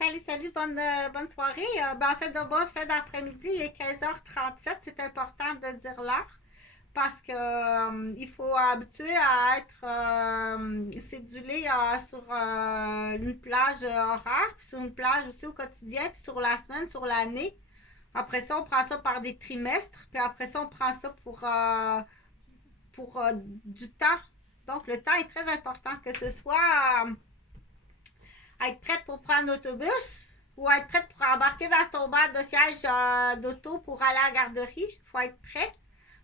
Salut, bonne soirée. En fait, de base, fait d'après-midi, il est 15h37. C'est important de dire l'heure parce que il faut habituer à être cédulé sur une plage horaire, puis sur une plage aussi au quotidien, puis sur la semaine, sur l'année. Après ça, on prend ça par des trimestres, puis après ça, on prend ça pour du temps. Donc, le temps est très important, que ce soit être prête pour prendre l'autobus ou être prête pour embarquer dans ton bar de siège d'auto pour aller à la garderie. Il faut être prêt.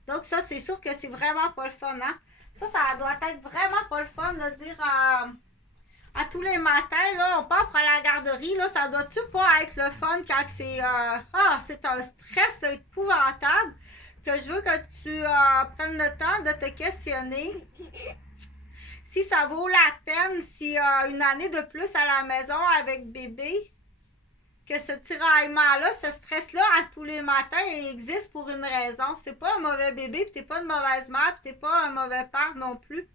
Donc ça, c'est sûr que c'est vraiment pas le fun. Hein? Ça doit être vraiment pas le fun de dire à tous les matins, là, on part pour aller à la garderie. Là, ça doit-tu pas être le fun quand c'est un stress épouvantable que je veux que tu prennes le temps de te questionner si ça vaut la peine, si une année de plus à la maison avec bébé, que ce tiraillement-là, ce stress-là, à tous les matins, il existe pour une raison. C'est pas un mauvais bébé, puis t'es pas une mauvaise mère, puis t'es pas un mauvais père non plus.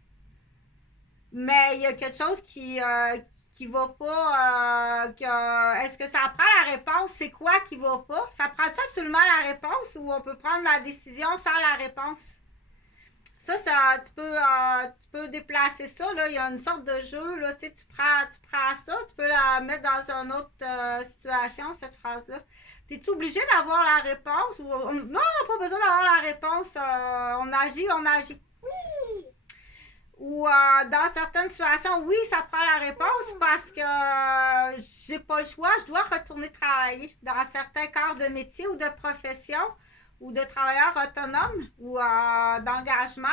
Mais il y a quelque chose qui va pas. Est-ce que ça prend la réponse? C'est quoi qui va pas? Ça prend-tu absolument la réponse ou on peut prendre la décision sans la réponse? Tu peux déplacer ça. Là. Il y a une sorte de jeu. Là, tu prends ça, tu peux la mettre dans une autre situation, cette phrase-là. T'es-tu obligé d'avoir la réponse? Non, pas besoin d'avoir la réponse. On agit. Ou dans certaines situations, oui, ça prend la réponse parce que j'ai pas le choix, je dois retourner travailler dans certains corps de métier ou de profession ou de travailleurs autonomes ou d'engagement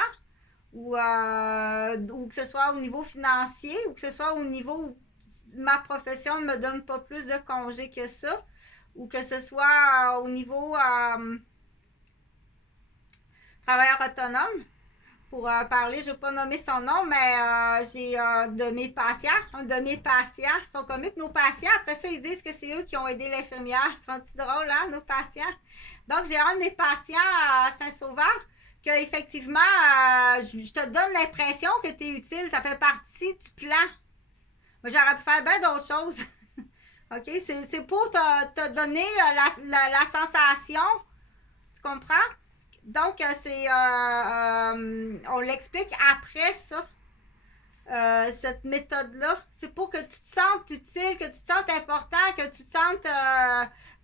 ou que ce soit au niveau financier ou que ce soit au niveau où ma profession ne me donne pas plus de congés que ça ou que ce soit au niveau travailleur autonome pour parler, je ne veux pas nommer son nom, mais j'ai un de mes patients, ils sont comiques, nos patients, après ça, ils disent que c'est eux qui ont aidé l'infirmière. C'est drôle, hein, nos patients. Donc, j'ai un de mes patients à Saint-Sauveur que, effectivement, je te donne l'impression que tu es utile, ça fait partie du plan. Mais j'aurais pu faire bien d'autres choses. OK? C'est pour te donner la sensation, tu comprends? Donc, on l'explique après ça, cette méthode-là. C'est pour que tu te sentes utile, que tu te sentes important, que tu te sentes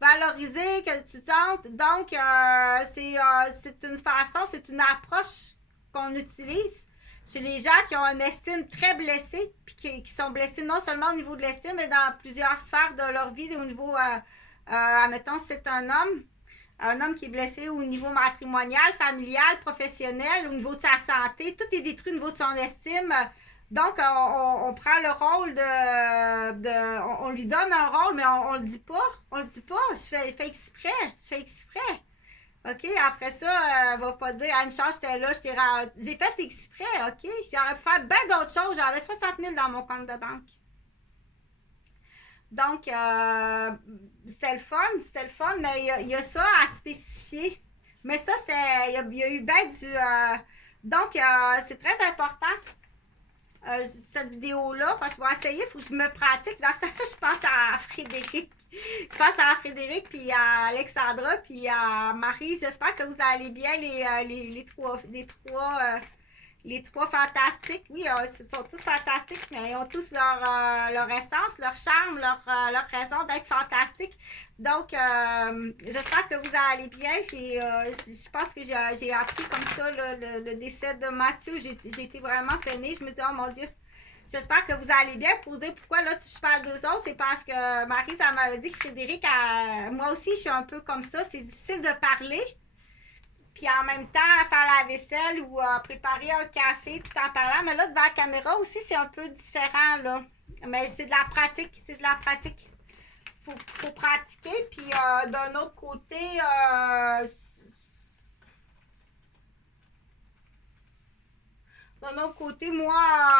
valorisé, que tu te sentes. Donc, c'est une façon, c'est une approche qu'on utilise chez les gens qui ont une estime très blessée, puis qui sont blessés non seulement au niveau de l'estime, mais dans plusieurs sphères de leur vie, au niveau, admettons, si c'est un homme qui est blessé au niveau matrimonial, familial, professionnel, au niveau de sa santé, tout est détruit au niveau de son estime. Donc, on prend le rôle on lui donne un rôle, mais on le dit pas. On le dit pas. Je fais exprès. Je fais exprès. OK? Après ça, elle va pas dire, ah, une chance, j'étais là, j'ai fait exprès, OK? J'aurais pu faire bien d'autres choses. J'avais 60 000 dans mon compte de banque. Donc, c'était le fun, mais il y a ça à spécifier. Mais ça, il y a eu bien du. Donc, c'est très important, cette vidéo-là, parce que je vais essayer, il faut que je me pratique. Dans ça, je pense à Frédéric. Je pense à Frédéric, puis à Alexandra, puis à Marie. J'espère que vous allez bien, les trois. Les trois fantastiques, oui, ils sont tous fantastiques, mais ils ont tous leur essence, leur charme, leur raison d'être fantastiques. Donc, j'espère que vous allez bien. Je pense que j'ai appris comme ça le décès de Mathieu. J'ai été vraiment peinée. Je me dis, oh mon Dieu, j'espère que vous allez bien. Pour dire pourquoi là je parle d'eux autres, c'est parce que Marie, ça m'avait dit que Frédéric, moi aussi, je suis un peu comme ça. C'est difficile de parler puis en même temps faire la vaisselle ou préparer un café tout en parlant. Mais là, devant la caméra aussi, c'est un peu différent, là. Mais c'est de la pratique, c'est de la pratique. Faut pratiquer, puis d'un autre côté, moi,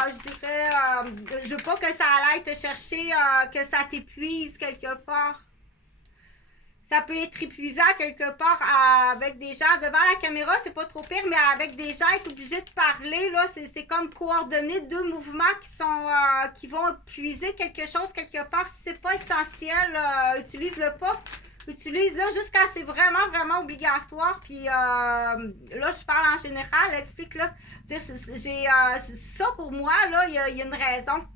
je dirais, je veux pas que ça aille te chercher, que ça t'épuise quelque part. Ça peut être épuisant quelque part avec des gens devant la caméra, c'est pas trop pire, mais avec des gens, être obligé de parler, là, c'est comme coordonner deux mouvements qui vont épuiser quelque chose quelque part. Si c'est pas pas essentiel, utilise-le pas. Utilise-le juste quand c'est vraiment, vraiment obligatoire. Puis là, je parle en général, explique-le. J'ai ça pour moi, là, il y a une raison.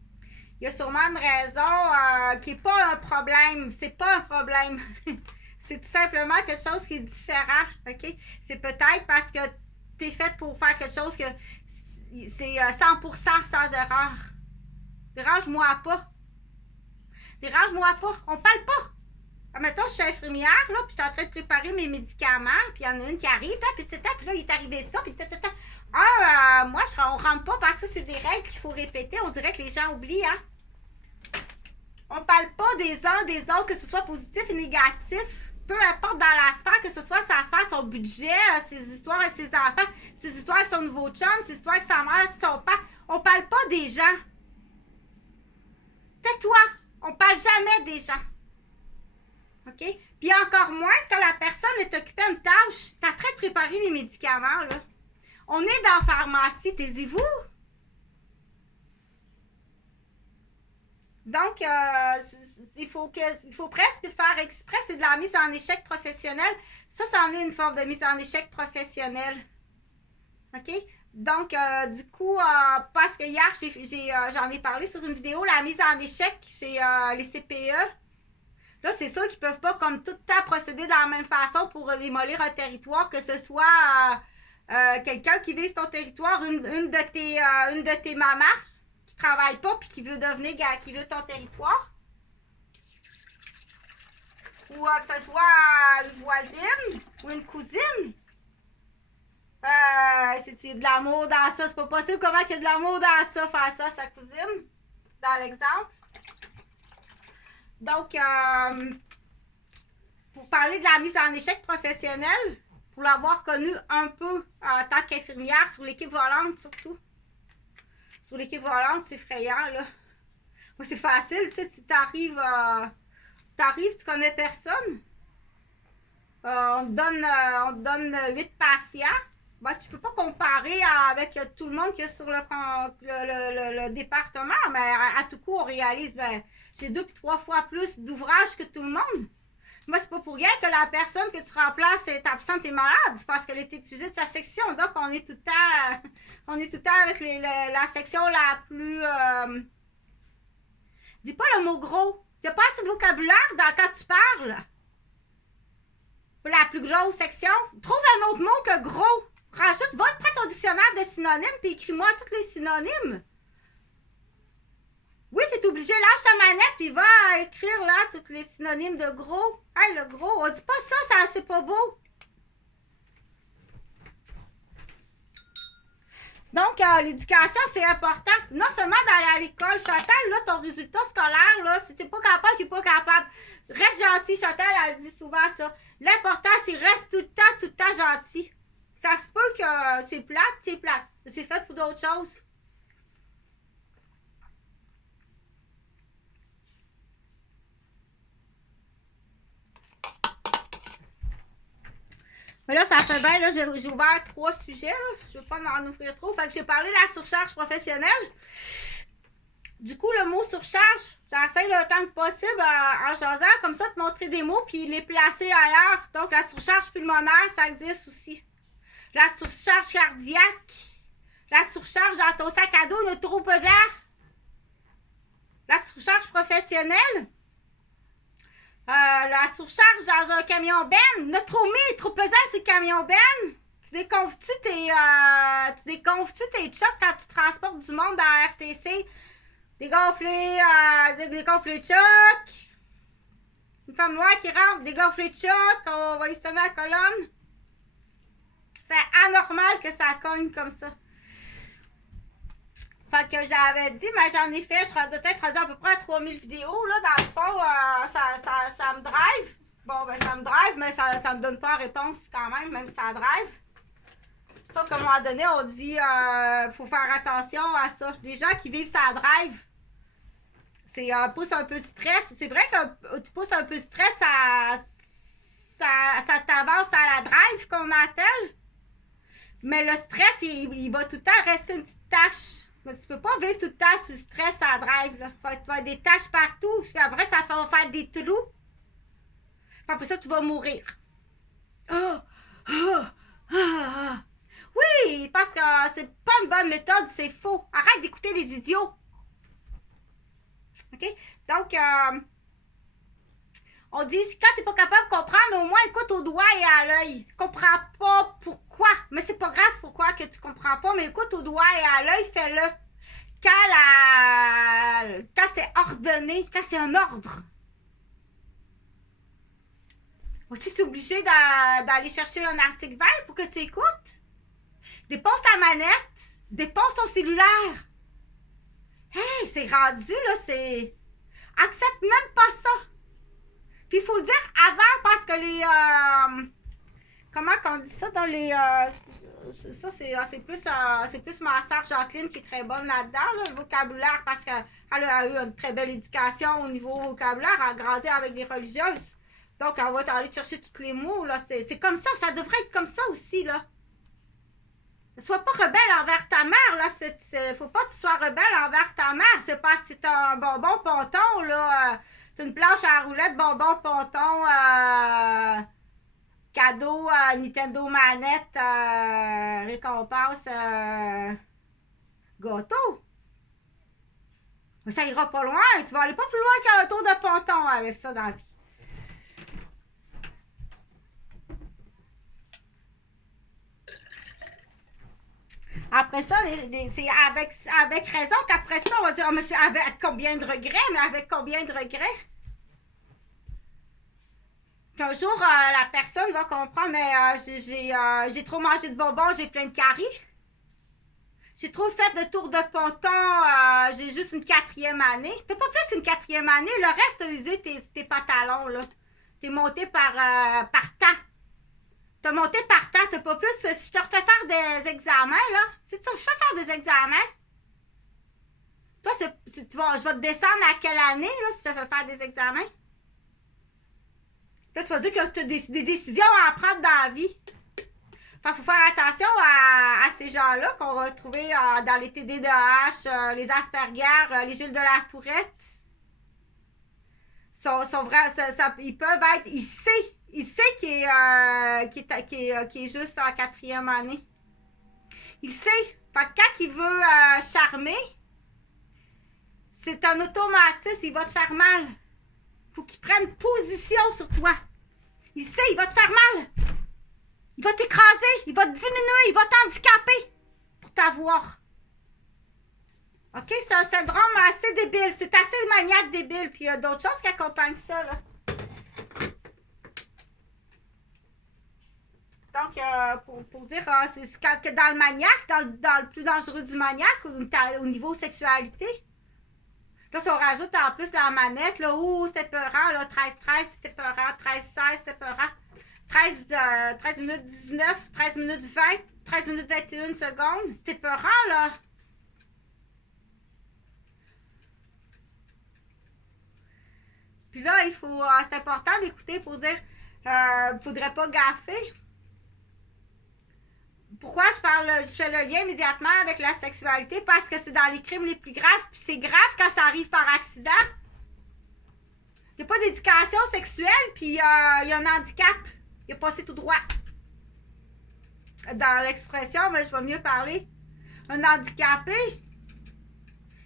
Il y a sûrement une raison qui n'est pas un problème. C'est pas un problème. C'est tout simplement quelque chose qui est différent. OK? C'est peut-être parce que tu es faite pour faire quelque chose que c'est 100% sans erreur. Dérange-moi pas. Dérange-moi pas. On parle pas. Mettons, je suis infirmière, là, puis je suis en train de préparer mes médicaments, puis il y en a une qui arrive, là, puis là, il est arrivé ça, puis moi, on rentre pas parce que c'est des règles qu'il faut répéter. On dirait que les gens oublient, hein. On parle pas des uns des autres, que ce soit positif et négatif. Peu importe dans la sphère, que ce soit sa sphère, son budget, ses histoires avec ses enfants, ses histoires avec son nouveau chum, ses histoires avec sa mère, avec son père. On parle pas des gens. Tais-toi. On parle jamais des gens. OK? Puis encore moins quand la personne est occupée à une tâche, t'es en train de préparer les médicaments, là. On est dans la pharmacie, taisez-vous. Donc, il faut presque faire exprès, c'est de la mise en échec professionnelle. Ça, c'en est une forme de mise en échec professionnelle. OK? Donc, du coup, parce que hier, j'en ai parlé sur une vidéo, la mise en échec chez les CPE. Là, c'est sûr qu'ils ne peuvent pas, comme tout le temps, procéder de la même façon pour démolir un territoire, que ce soit quelqu'un qui vise ton territoire, une de tes mamans qui ne travaille pas puis qui veut qui veut ton territoire. Ou que ce soit une voisine ou une cousine. C'est de l'amour dans ça. C'est pas possible. Comment il y a de l'amour dans ça, faire ça, sa cousine? Dans l'exemple. Donc, pour parler de la mise en échec professionnelle, pour l'avoir connue un peu en tant qu'infirmière, sur l'équipe volante surtout. Sur l'équipe volante, c'est effrayant, là. Moi, c'est facile, tu sais, tu t'arrives, tu connais personne. On te donne 8 patients. Ben, tu peux pas comparer avec tout le monde qui est sur le département, mais à tout coup, on réalise, ben, j'ai 2 puis 3 fois plus d'ouvrages que tout le monde. Moi, c'est pas pour rien que la personne que tu remplaces est absente et malade. C'est parce qu'elle est épuisée de sa section. Donc, on est tout le temps avec la section la plus... Dis pas le mot gros. Il n'y a pas assez de vocabulaire quand tu parles. Pour la plus grosse section. Trouve un autre mot que gros. Prends ton dictionnaire de synonymes puis écris-moi tous les synonymes. Oui, tu es obligé, lâche ta manette puis va écrire là tous les synonymes de gros. Hey, le gros, on dit pas ça c'est pas beau. Donc, l'éducation, c'est important. Non seulement d'aller à l'école. Chantal, là, ton résultat scolaire, là, si t'es pas capable, tu n'es pas capable. Reste gentil, Chantal, elle dit souvent ça. L'important, c'est reste tout le temps gentil. Ça se peut que c'est plate. C'est fait pour d'autres choses. Mais là, ça fait bien, là, j'ai ouvert 3 sujets, là. Je ne veux pas en ouvrir trop. Fait que j'ai parlé de la surcharge professionnelle. Du coup, le mot surcharge, j'essaie le temps que possible en jasant, comme ça, de montrer des mots puis les placer ailleurs. Donc, la surcharge pulmonaire, ça existe aussi. La surcharge cardiaque. La surcharge dans ton sac à dos, ne trop pesant. La surcharge professionnelle. La surcharge dans un camion ben, ne trop mis, trop pesant sur le camion ben. Tu déconves-tu tes chocs quand tu transportes du monde dans la RTC? Dégonfler de chocs. Une femme noire qui rentre, dégonfler de chocs, on va y sonner la colonne. C'est anormal que ça cogne comme ça. Fait que j'avais dit, mais j'en ai fait, je serais peut-être rendu à peu près à 3000 vidéos, là, dans le fond, ça me drive. Bon, ben, ça me drive, mais ça me donne pas la réponse quand même si ça drive. Sauf qu'à un moment donné, on dit, faut faire attention à ça. Les gens qui vivent ça drive, c'est pousse un peu de stress. C'est vrai que tu pousses un peu de stress, ça t'avance à la drive qu'on appelle. Mais le stress, il va tout le temps rester une petite tâche. Mais tu peux pas vivre tout le temps sous stress à drive, là. Tu vas avoir des taches partout, puis après, ça va faire des trous. Puis après ça, tu vas mourir. Ah! Ah! Ah! Oui, parce que c'est pas une bonne méthode, c'est faux. Arrête d'écouter les idiots. OK? Donc, on dit, quand t'es pas capable de comprendre, au moins écoute au doigt et à l'œil. Comprends pas pourquoi. Mais c'est pas grave pourquoi que tu comprends pas, mais écoute au doigt et à l'œil, fais-le. Quand c'est ordonné, quand c'est un ordre. Vas-tu es obligé d'aller chercher un article vert pour que tu écoutes? Dépense ta manette, dépense ton cellulaire. Hey, c'est rendu, là, c'est... Accepte même pas ça. Puis il faut le dire avant parce que les... comment qu'on dit ça dans les... ça, c'est plus ma sœur Jacqueline qui est très bonne là-dedans, là, le vocabulaire, parce qu'elle a eu une très belle éducation au niveau vocabulaire, elle a grandi avec des religieuses. Donc, elle va aller chercher tous les mots, là. C'est comme ça devrait être comme ça aussi, là. Sois pas rebelle envers ta mère, là. Faut pas que tu sois rebelle envers ta mère. C'est parce que c'est un bonbon ponton, là. C'est une planche à roulettes, bonbon ponton, cadeau, Nintendo manette, récompense, gâteau. Mais ça ira pas loin. Tu vas aller pas plus loin qu'un tour de ponton avec ça dans la vie. Après ça, c'est avec raison qu'après ça, on va dire, oh, monsieur, avec combien de regrets, mais avec combien de regrets? Qu'un jour, la personne va comprendre, mais j'ai trop mangé de bonbons, j'ai plein de caries. J'ai trop fait de tours de ponton, j'ai juste une 4e année. T'as pas plus une 4e année, le reste, t'as usé tes pantalons, là. T'es monté par temps. T'as monté par temps, t'as pas plus. Si je te refais faire des examens, là, si tu te refais faire des examens, toi, je vais te descendre à quelle année, là, si je te fais faire des examens? Là, tu vas dire que tu as des décisions à prendre dans la vie. Fait qu'il faut faire attention à ces gens-là qu'on va trouver dans les TDAH, les Asperger, les Gilles de la Tourette. Ils peuvent être... Il sait qu'il est juste en 4e année. Il sait. Fait que quand il veut charmer, c'est un automatisme, il va te faire mal. Faut qu'il prenne position sur toi. Il sait, il va te faire mal. Il va t'écraser, il va te diminuer, il va t'handicaper pour t'avoir. OK? C'est un syndrome assez débile. C'est assez maniaque débile. Puis il y a d'autres choses qui accompagnent ça, là. Donc, pour dire, c'est que dans le maniaque, dans le plus dangereux du maniaque, au niveau sexualité, là, si on rajoute en plus la manette, là, c'était peurant, là, 13-13, c'était peurant, 13-16, c'était peurant, 13 minutes 19, 13 minutes 20, 13 minutes 21 secondes, c'était peurant, là. Puis là, c'est important d'écouter pour dire, faudrait pas gaffer. Pourquoi je fais le lien immédiatement avec la sexualité? Parce que c'est dans les crimes les plus graves, puis c'est grave quand ça arrive par accident. Il n'y a pas d'éducation sexuelle, puis il y a un handicap. Il a passé tout droit. Dans l'expression, mais je vais mieux parler. Un handicapé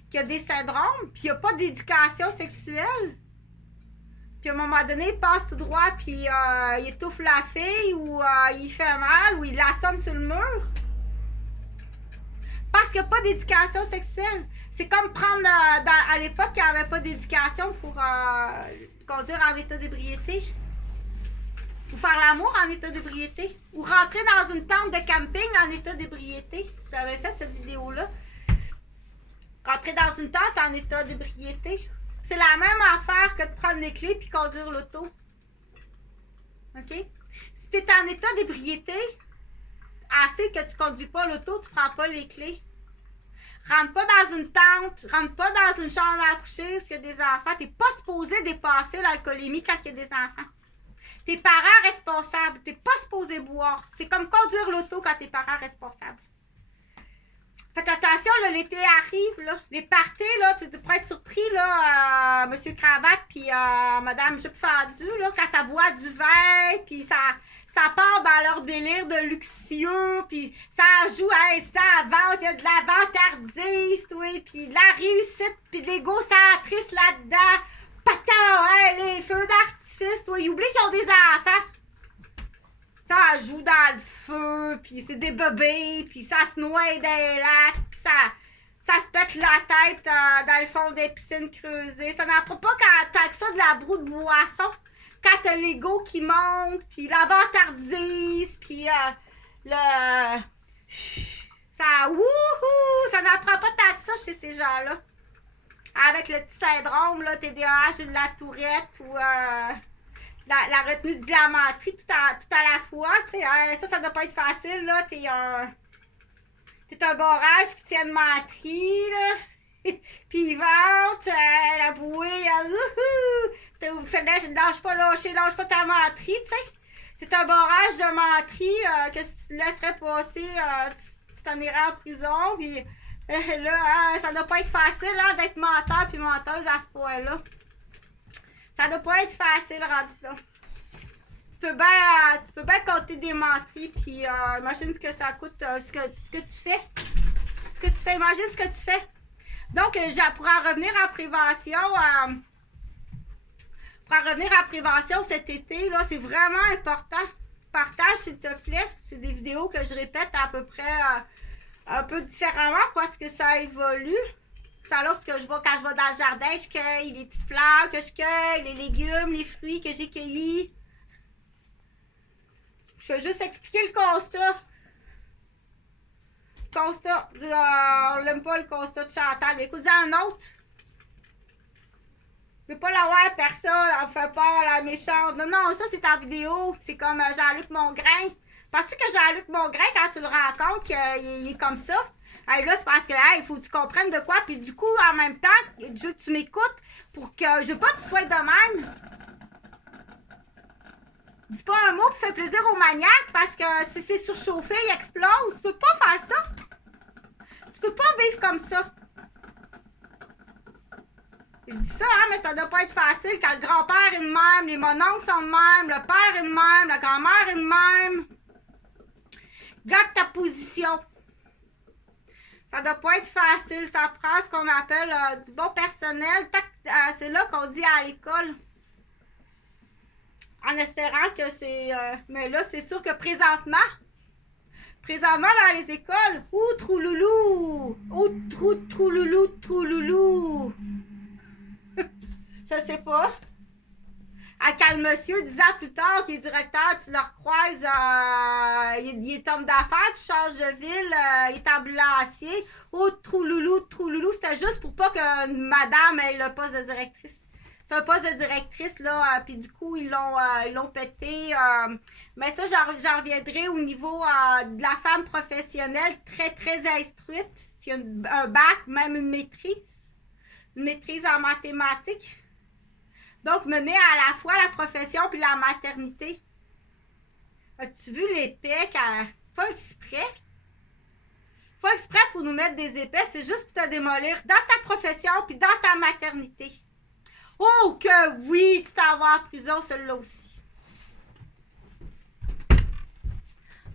qui a des syndromes, puis il n'y a pas d'éducation sexuelle. Puis à un moment donné, il passe tout droit, puis il étouffe la fille, ou il fait mal, ou il l'assomme sur le mur. Parce qu'il n'y a pas d'éducation sexuelle. C'est comme prendre, à l'époque, il n'y avait pas d'éducation pour conduire en état d'ébriété. Ou faire l'amour en état d'ébriété. Ou rentrer dans une tente de camping en état d'ébriété. J'avais fait cette vidéo-là. Rentrer dans une tente en état d'ébriété. C'est la même affaire que de prendre les clés puis conduire l'auto. OK? Si tu es en état d'ébriété, assez que tu ne conduis pas l'auto, tu ne prends pas les clés. Rentre pas dans une tente, rentre pas dans une chambre à coucher où il y a des enfants. Tu n'es pas supposé dépasser l'alcoolémie quand il y a des enfants. Tes parents responsables, tu n'es pas supposé boire. C'est comme conduire l'auto quand tes parents responsables. Faites attention, là, l'été arrive, là. Les parties, là, tu pourrais être surpris, là, Monsieur Cravate puis Madame Jupe Fendue, là, quand ça boit du vin, puis ça part dans leur délire de luxueux, puis ça joue à instant vente, il y a de la vantardise, oui, puis de la réussite, puis de l'égocentrisme là-dedans. Patin, hein, les feux d'artifice, toi, ils oublient qu'ils ont des enfants. Ça joue dans le feu, puis c'est des bébés, puis ça se noie dans les lacs, puis ça se pète la tête dans le fond des piscines creusées. Ça n'en prend pas tant que ça de la broue de boisson. Quand t'as l'ego qui monte, puis la vantardise, puis le... Ça, wouhou! Ça n'en prend pas tant que ça chez ces gens-là. Avec le petit syndrome, là, TDAH et de la tourette, ou... La retenue de la menterie tout à la fois, tu sais, ça doit pas être facile, là, t'es un barrage qui tient de menterie, là, puis il vente, la bouée, lâche pas ta menterie, tu sais, t'es un barrage de menterie, que si tu laisserais passer, tu t'en irais en prison, puis là, ça doit pas être facile, hein, d'être menteur puis menteuse à ce point-là. Ça doit pas être facile rendu là. Tu peux bien compter des menteries, puis imagine ce que ça coûte, ce que tu fais. Imagine ce que tu fais. Donc, pour en revenir en prévention, cet été, là, c'est vraiment important. Partage, s'il te plaît. C'est des vidéos que je répète à peu près un peu différemment parce que ça évolue. Ça, lorsque quand je vais dans le jardin, je cueille les petites fleurs que je cueille, les légumes, les fruits que j'ai cueillis. Je vais juste expliquer le constat. On n'aime pas le constat de Chantal. Mais écoutez, un autre. Je veux pas l'avoir personne, on fait peur à la méchante. Non, ça c'est en vidéo. C'est comme Jean-Luc Mongrain. Penses-tu que Jean-Luc Mongrain, quand tu le rencontres, qu'il est comme ça? Hey, là, c'est parce que il faut que tu comprennes de quoi. Puis du coup, en même temps, je veux que tu m'écoutes pour que je veux pas que tu sois de même. Dis pas un mot pour faire plaisir aux maniaques parce que si c'est surchauffé, il explose. Tu peux pas faire ça. Tu peux pas vivre comme ça. Je dis ça, hein, mais ça doit pas être facile quand le grand-père est de même, les mononcles sont de même, le père est de même, la grand-mère est de même. Garde ta position. Ça doit pas être facile, ça prend ce qu'on appelle du bon personnel. C'est là qu'on dit à l'école. En espérant que c'est... mais là, c'est sûr que présentement dans les écoles, trouloulou, trouloulou. Je sais pas. Quand le monsieur, 10 ans plus tard, qui est directeur, tu le recroises, il est homme d'affaires, tu changes de ville, il est ambulancier. Trouloulou, c'était juste pour pas que madame ait le poste de directrice. C'est un poste de directrice, là, puis du coup, ils l'ont pété. Mais ça, j'en reviendrai au niveau de la femme professionnelle, très, très instruite, qui a un bac, même une maîtrise en mathématiques. Donc, mener à la fois la profession puis la maternité. As-tu vu l'épée quand... Pas exprès. Pas exprès pour nous mettre des épées, c'est juste pour te démolir dans ta profession puis dans ta maternité. Oh que oui, tu t'en vas en prison, celle-là aussi.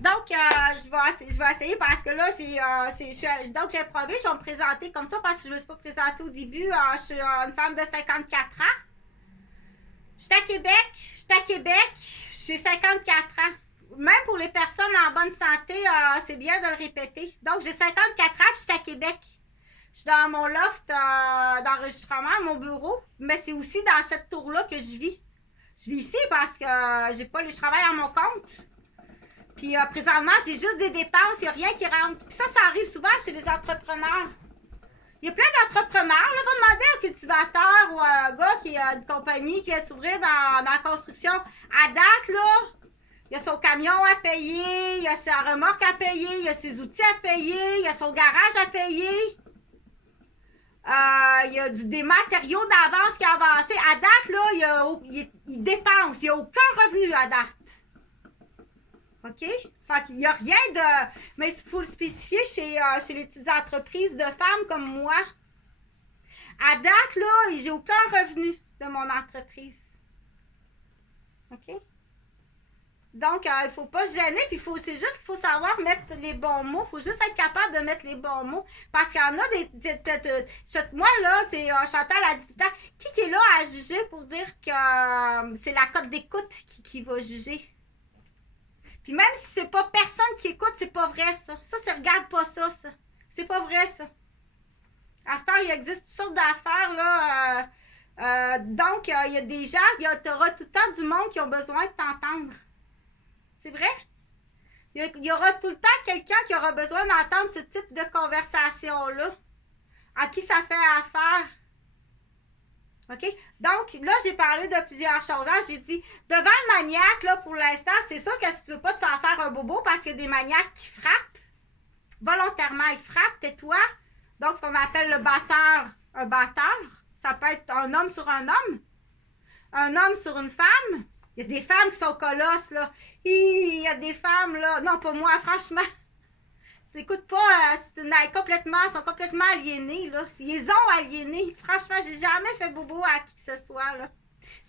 Donc, je vais essayer parce que là, j'ai improvisé, je vais me présenter comme ça parce que je ne me suis pas présentée au début. Je suis une femme de 54 ans. Je suis à Québec, j'ai 54 ans. Même pour les personnes en bonne santé, c'est bien de le répéter. Donc, j'ai 54 ans, puis je suis à Québec. Je suis dans mon loft d'enregistrement, mon bureau, mais c'est aussi dans cette tour-là que je vis. Je vis ici parce que je travaille à mon compte. Puis présentement, j'ai juste des dépenses, il n'y a rien qui rentre. Puis ça arrive souvent chez les entrepreneurs. Il y a plein d'entrepreneurs, là, va demander à un cultivateur ou à un gars qui a une compagnie qui vient s'ouvrir dans la construction. À date, là, il y a son camion à payer, il y a sa remorque à payer, il y a ses outils à payer, il y a son garage à payer. Il y a des matériaux d'avance qui ont avancé. À date, là, il dépense. Il n'y a aucun revenu à date. OK? Fait qu'il n'y a rien de... Mais il faut le spécifier chez les petites entreprises de femmes comme moi. À date, là, j'ai aucun revenu de mon entreprise. OK? Donc, il ne faut pas se gêner, puis c'est juste qu'il faut savoir mettre les bons mots. Il faut juste être capable de mettre les bons mots. Parce qu'il y en a moi, là, c'est Chantal a dit tout le temps, qui est là à juger pour dire que c'est la cote d'écoute qui va juger? Puis même si c'est pas personne qui écoute, c'est pas vrai, ça. Ça, c'est regarde pas ça. C'est pas vrai, ça. À ce temps, il existe toutes sortes d'affaires, là. Donc, il y a des gens, tu auras tout le temps du monde qui ont besoin de t'entendre. C'est vrai? Il y aura tout le temps quelqu'un qui aura besoin d'entendre ce type de conversation-là. À qui ça fait affaire. OK? Donc, là, j'ai parlé de plusieurs choses. Hein? J'ai dit, devant le maniaque, là, pour l'instant, c'est sûr que si tu veux pas te faire faire un bobo parce qu'il y a des maniaques qui frappent, volontairement, ils frappent, tais-toi. Donc, ce qu'on appelle le batteur, un batteur. Ça peut être un homme sur un homme sur une femme. Il y a des femmes qui sont colosses, là. Il y a des femmes, là. Non, pas moi, franchement. Écoute pas, ils sont complètement aliénés, là. Ils ont aliénés. Franchement, j'ai jamais fait bobo à qui que ce soit, là.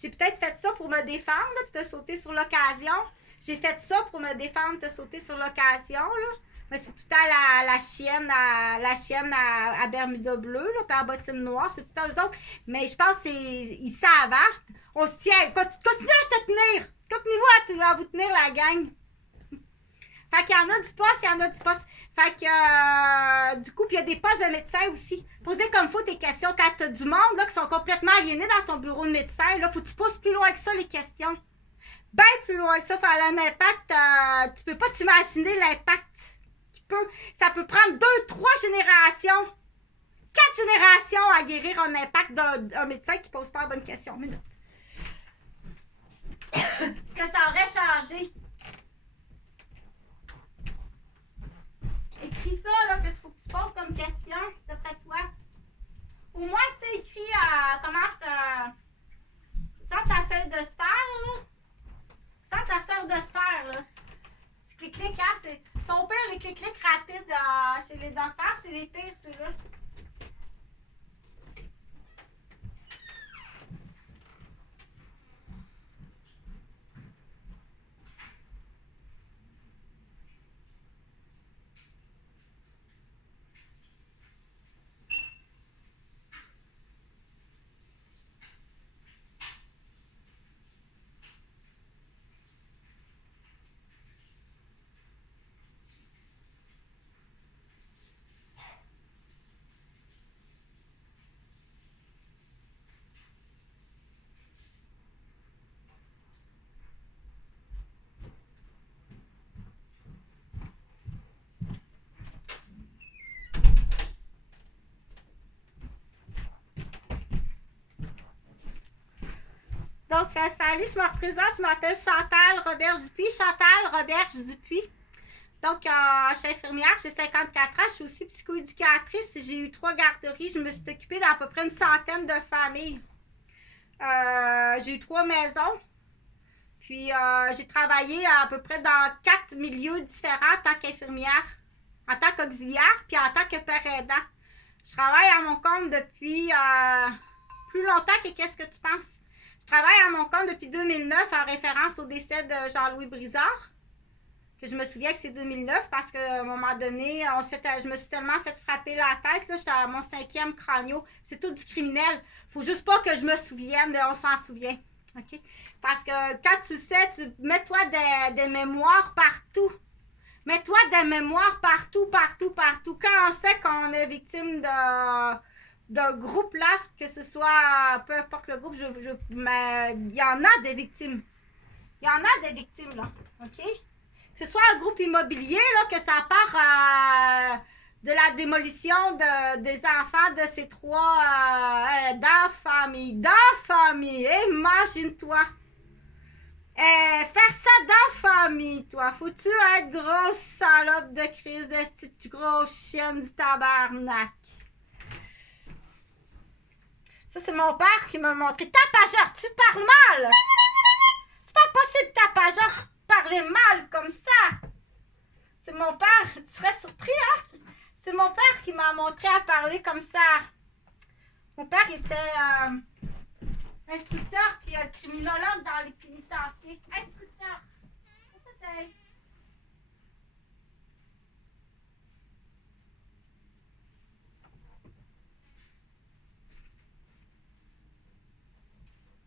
J'ai peut-être fait ça pour me défendre, là, puis te sauter sur l'occasion. J'ai fait ça pour me défendre, te sauter sur l'occasion, là. Mais c'est tout le temps la chienne à Bermuda bleu, là, puis à bottine noire, c'est tout le temps eux autres. Mais je pense qu'ils savent, hein? On se tient. Continuez à te tenir. Continuez à vous tenir, la gang. Fait qu'il y en a du poste, il y en a du poste. Fait que, du coup, puis il y a des postes de médecin aussi. Posez comme faut tes questions. Quand tu as du monde là, qui sont complètement aliénés dans ton bureau de médecin, là, faut que tu pousses plus loin que ça les questions. Bien plus loin que ça a un impact. Tu peux pas t'imaginer l'impact. Ça peut prendre 2, 3 générations. 4 générations à guérir un impact d'un médecin qui pose pas la bonne question. Minute. Est-ce que ça aurait changé? Écris ça, là, qu'est-ce qu'il faut que tu poses comme question, d'après toi. Au moins, tu sais, écris sans ta feuille de sphère, là. Sans ta sœur de sphère, là. C'est clic-clic, hein, sont pires, les clics-clics rapides chez les docteurs, c'est les pires, ceux-là. Donc, salut, je me représente, je m'appelle Chantal Roberge-Dupuis. Chantal Roberge-Dupuis. Donc, je suis infirmière, j'ai 54 ans, je suis aussi psychoéducatrice. J'ai eu 3 garderies, je me suis occupée d'à peu près une centaine de familles. J'ai eu 3 maisons. Puis, j'ai travaillé à peu près dans 4 milieux différents en tant qu'infirmière, en tant qu'auxiliaire, puis en tant que père aidant. Je travaille à mon compte depuis plus longtemps que qu'est-ce que tu penses? Je travaille à mon compte depuis 2009 en référence au décès de Jean-Louis Brizard. Que je me souviens que c'est 2009 parce qu'à un moment donné, je me suis tellement fait frapper la tête. Là, j'étais à mon 5e crânio. C'est tout du criminel. Faut juste pas que je me souvienne, mais on s'en souvient. OK? Parce que quand tu sais, mets-toi des mémoires partout. Mets-toi des mémoires partout. Quand on sait qu'on est victime d'un groupe là, que ce soit, peu importe le groupe, mais il y en a des victimes. Il y en a des victimes là. OK? Que ce soit un groupe immobilier, là, que ça part de la démolition des enfants de ces 3 dans famille. Imagine-toi. Faire ça dans famille, toi. Faut-tu être grosse salope de crise de petite grosse chienne du tabarnak? Ça, c'est mon père qui m'a montré. Tapageur, tu parles mal! C'est pas possible, tapageur, parler mal comme ça! instructeur puis criminologue dans les pénitenciers. Instructeur. Qu'est-ce que c'est?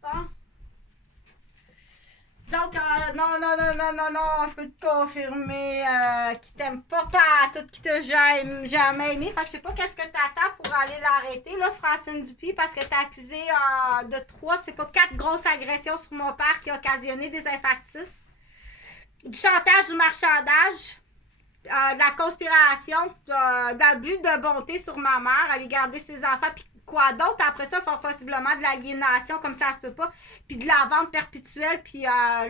Bon. Donc, non, je peux te confirmer qu'il t'aime pas tout, qu'il t'a jamais aimé. Fait que je sais pas qu'est-ce que t'attends pour aller l'arrêter, là, Francine Dupuis, parce que t'es accusée de 4 grosses agressions sur mon père qui a occasionné des infarctus, du chantage, du marchandage, de la conspiration, d'abus de bonté sur ma mère, aller garder ses enfants, puis quoi d'autre? Après ça, fort possiblement de l'aliénation, comme ça se peut pas, puis de la vente perpétuelle, puis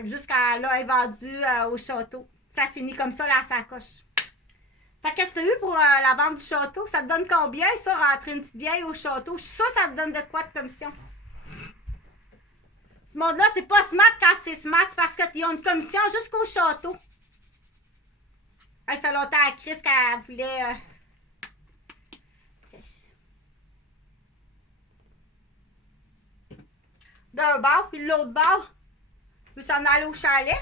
jusqu'à là, elle est vendue au château. Ça finit comme ça, la sacoche. Fait qu'est-ce que t'as eu pour la vente du château? Ça te donne combien, ça, rentrer une petite vieille au château? Je suis sûre que ça te donne de quoi de commission? Ce monde-là, c'est pas smart quand c'est smart, c'est parce qu'ils ont une commission jusqu'au château. Elle fait longtemps à Chris qu'elle voulait... d'un bar, puis l'autre bar, veut s'en aller au chalet.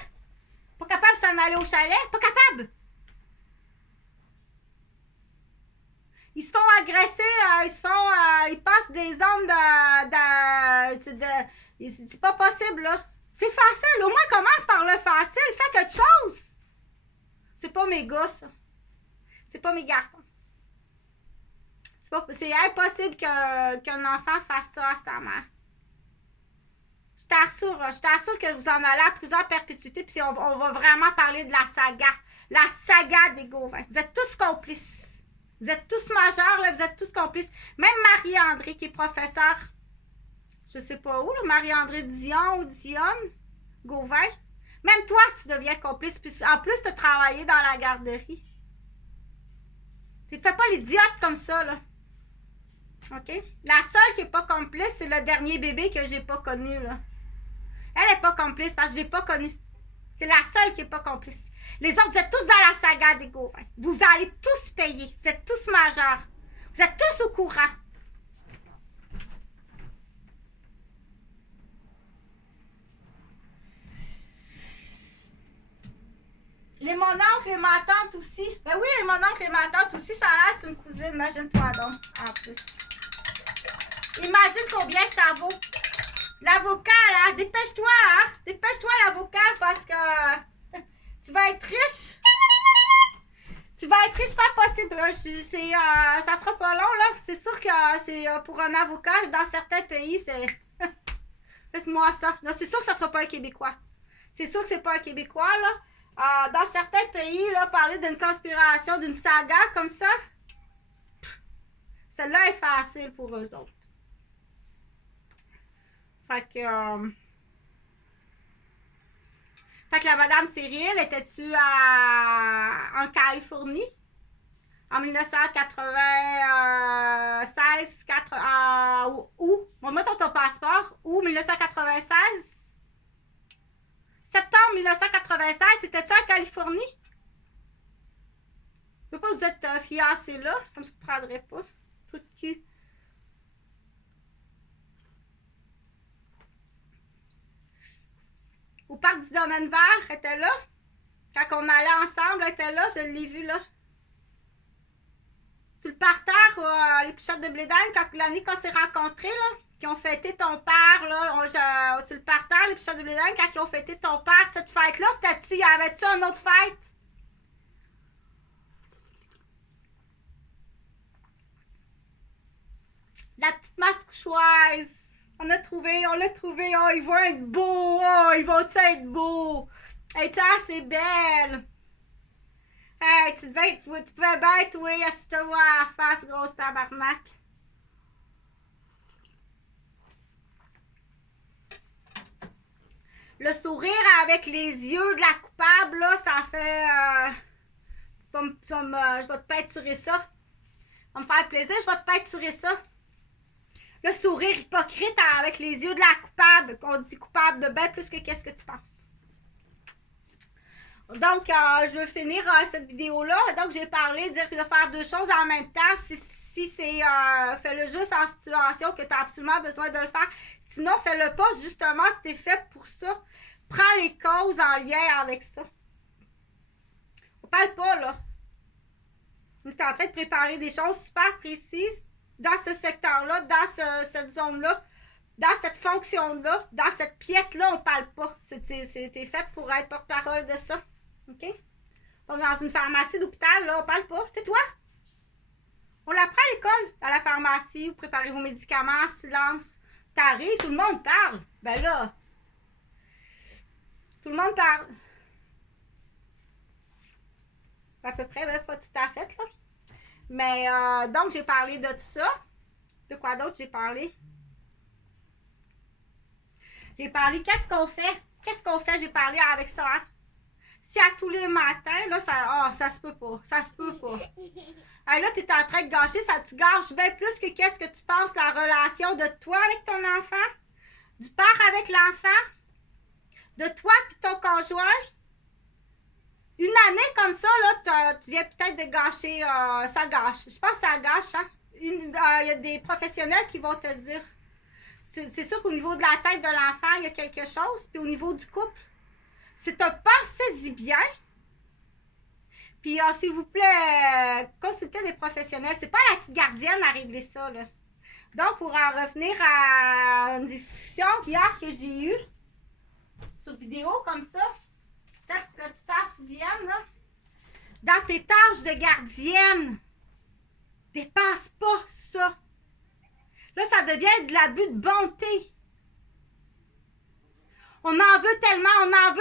Pas capable de s'en aller au chalet. Pas capable. Ils se font agresser, ils passent des zones c'est pas possible, là. C'est facile. Au moins, commence par le facile. Fais quelque chose. C'est pas mes gars, ça. C'est pas mes garçons. C'est impossible qu'un enfant fasse ça à sa mère. Je t'assure que vous en allez à prison à perpétuité, puis on va vraiment parler de la saga des Gauvin. Vous êtes tous complices. Vous êtes tous majeurs, là, vous êtes tous complices. Même Marie-André, qui est professeure, je sais pas où, Marie-André Dion ou Dionne Gauvin. Même toi, tu deviens complice, puis en plus, tu as travaillé dans la garderie. Tu fais pas l'idiote comme ça, là. OK? La seule qui est pas complice, c'est le dernier bébé que j'ai pas connu, là. Elle n'est pas complice parce que je ne l'ai pas connue. C'est la seule qui n'est pas complice. Les autres, vous êtes tous dans la saga des Gauvin. Vous allez tous payer. Vous êtes tous majeurs. Vous êtes tous au courant. Les mon oncle et ma tante aussi. Ben oui, les mon oncle et ma tante aussi, ça a l'air, c'est une cousine. Imagine-toi donc, en plus. Imagine combien ça vaut. L'avocat, là, dépêche-toi, hein? Dépêche-toi, l'avocat, parce que tu vas être riche. Tu vas être riche, pas possible. Ça sera pas long, là. C'est sûr que c'est pour un avocat, dans certains pays, c'est... Laisse-moi ça. Non, c'est sûr que ça sera pas un Québécois. C'est sûr que c'est pas un Québécois, là. Dans certains pays, là, parler d'une conspiration, d'une saga comme ça, celle-là est facile pour eux autres. Fait que la madame Cyril, était-tu en Californie? En 1996, où? On met ton passeport. Où? 1996? Septembre 1996, c'était-tu en Californie? Je peux pas vous êtes fiancés là, ça me surprendrait pas. Tout de cul. Au parc du Domaine Vert, elle était là. Quand on allait ensemble, elle était là, je l'ai vue là. Sur le parterre, les pichottes de blé d'Inde, l'année qu'on s'est rencontrés, là, qui ont fêté ton père, là, sur le parterre, les pichottes de blé d'Inde, quand ils ont fêté ton père, cette fête-là, c'était-tu, y avait-tu une autre fête? La petite mascouchoise. On l'a trouvé, oh, ils vont être beaux, oh, ils vont être beaux. Hey, tu assez belle. Hey, tu pouvais bien être, oui, si tu te vois à la face, grosse tabarnak. Le sourire avec les yeux de la coupable, là, ça fait... je vais te peinturer ça. Ça va me faire plaisir, je vais te peinturer ça. Le sourire hypocrite avec les yeux de la coupable. On dit coupable de bien plus que qu'est-ce que tu penses. Donc, je veux finir cette vidéo-là. Donc, j'ai parlé de faire deux choses en même temps. Si c'est... fais-le juste en situation que tu as absolument besoin de le faire. sinon, fais-le pas justement si t'es fait pour ça. Prends les causes en lien avec ça. On parle pas, là. On est en train de préparer des choses super précises dans ce secteur-là, dans cette zone-là, dans cette fonction-là, dans cette pièce-là, on parle pas. C'était fait pour être porte-parole de ça. OK? Donc, dans une pharmacie d'hôpital, là, on parle pas. Tais-toi! On l'apprend à l'école, dans la pharmacie, vous préparez vos médicaments, silence. T'arrives, tout le monde parle. Ben là, tout le monde parle. À peu près, ben, pas tout à fait, là. Mais, donc, j'ai parlé de tout ça. De quoi d'autre j'ai parlé? J'ai parlé, qu'est-ce qu'on fait? Qu'est-ce qu'on fait? J'ai parlé avec ça, hein? Si à tous les matins, là, ça se peut pas. Ça se peut pas. Hey, là, tu es en train de gâcher, ça, tu gâches bien plus que qu'est-ce que tu penses, la relation de toi avec ton enfant, du père avec l'enfant, de toi puis ton conjoint. Une année comme ça, là, tu viens peut-être de gâcher, ça gâche. Je pense que ça gâche, hein. Il y a des professionnels qui vont te le dire. C'est sûr qu'au niveau de la tête de l'enfant, il y a quelque chose, puis au niveau du couple, c'est un pensez-y bien. Puis, s'il vous plaît, consultez des professionnels. C'est pas la petite gardienne à régler ça, là. Donc, pour en revenir à une discussion hier que j'ai eue, sur vidéo, comme ça, peut-être que tu t'en souviennes, là. Dans tes tâches de gardienne, dépasse pas ça. Là, ça devient de l'abus de bonté. On en veut tellement, on en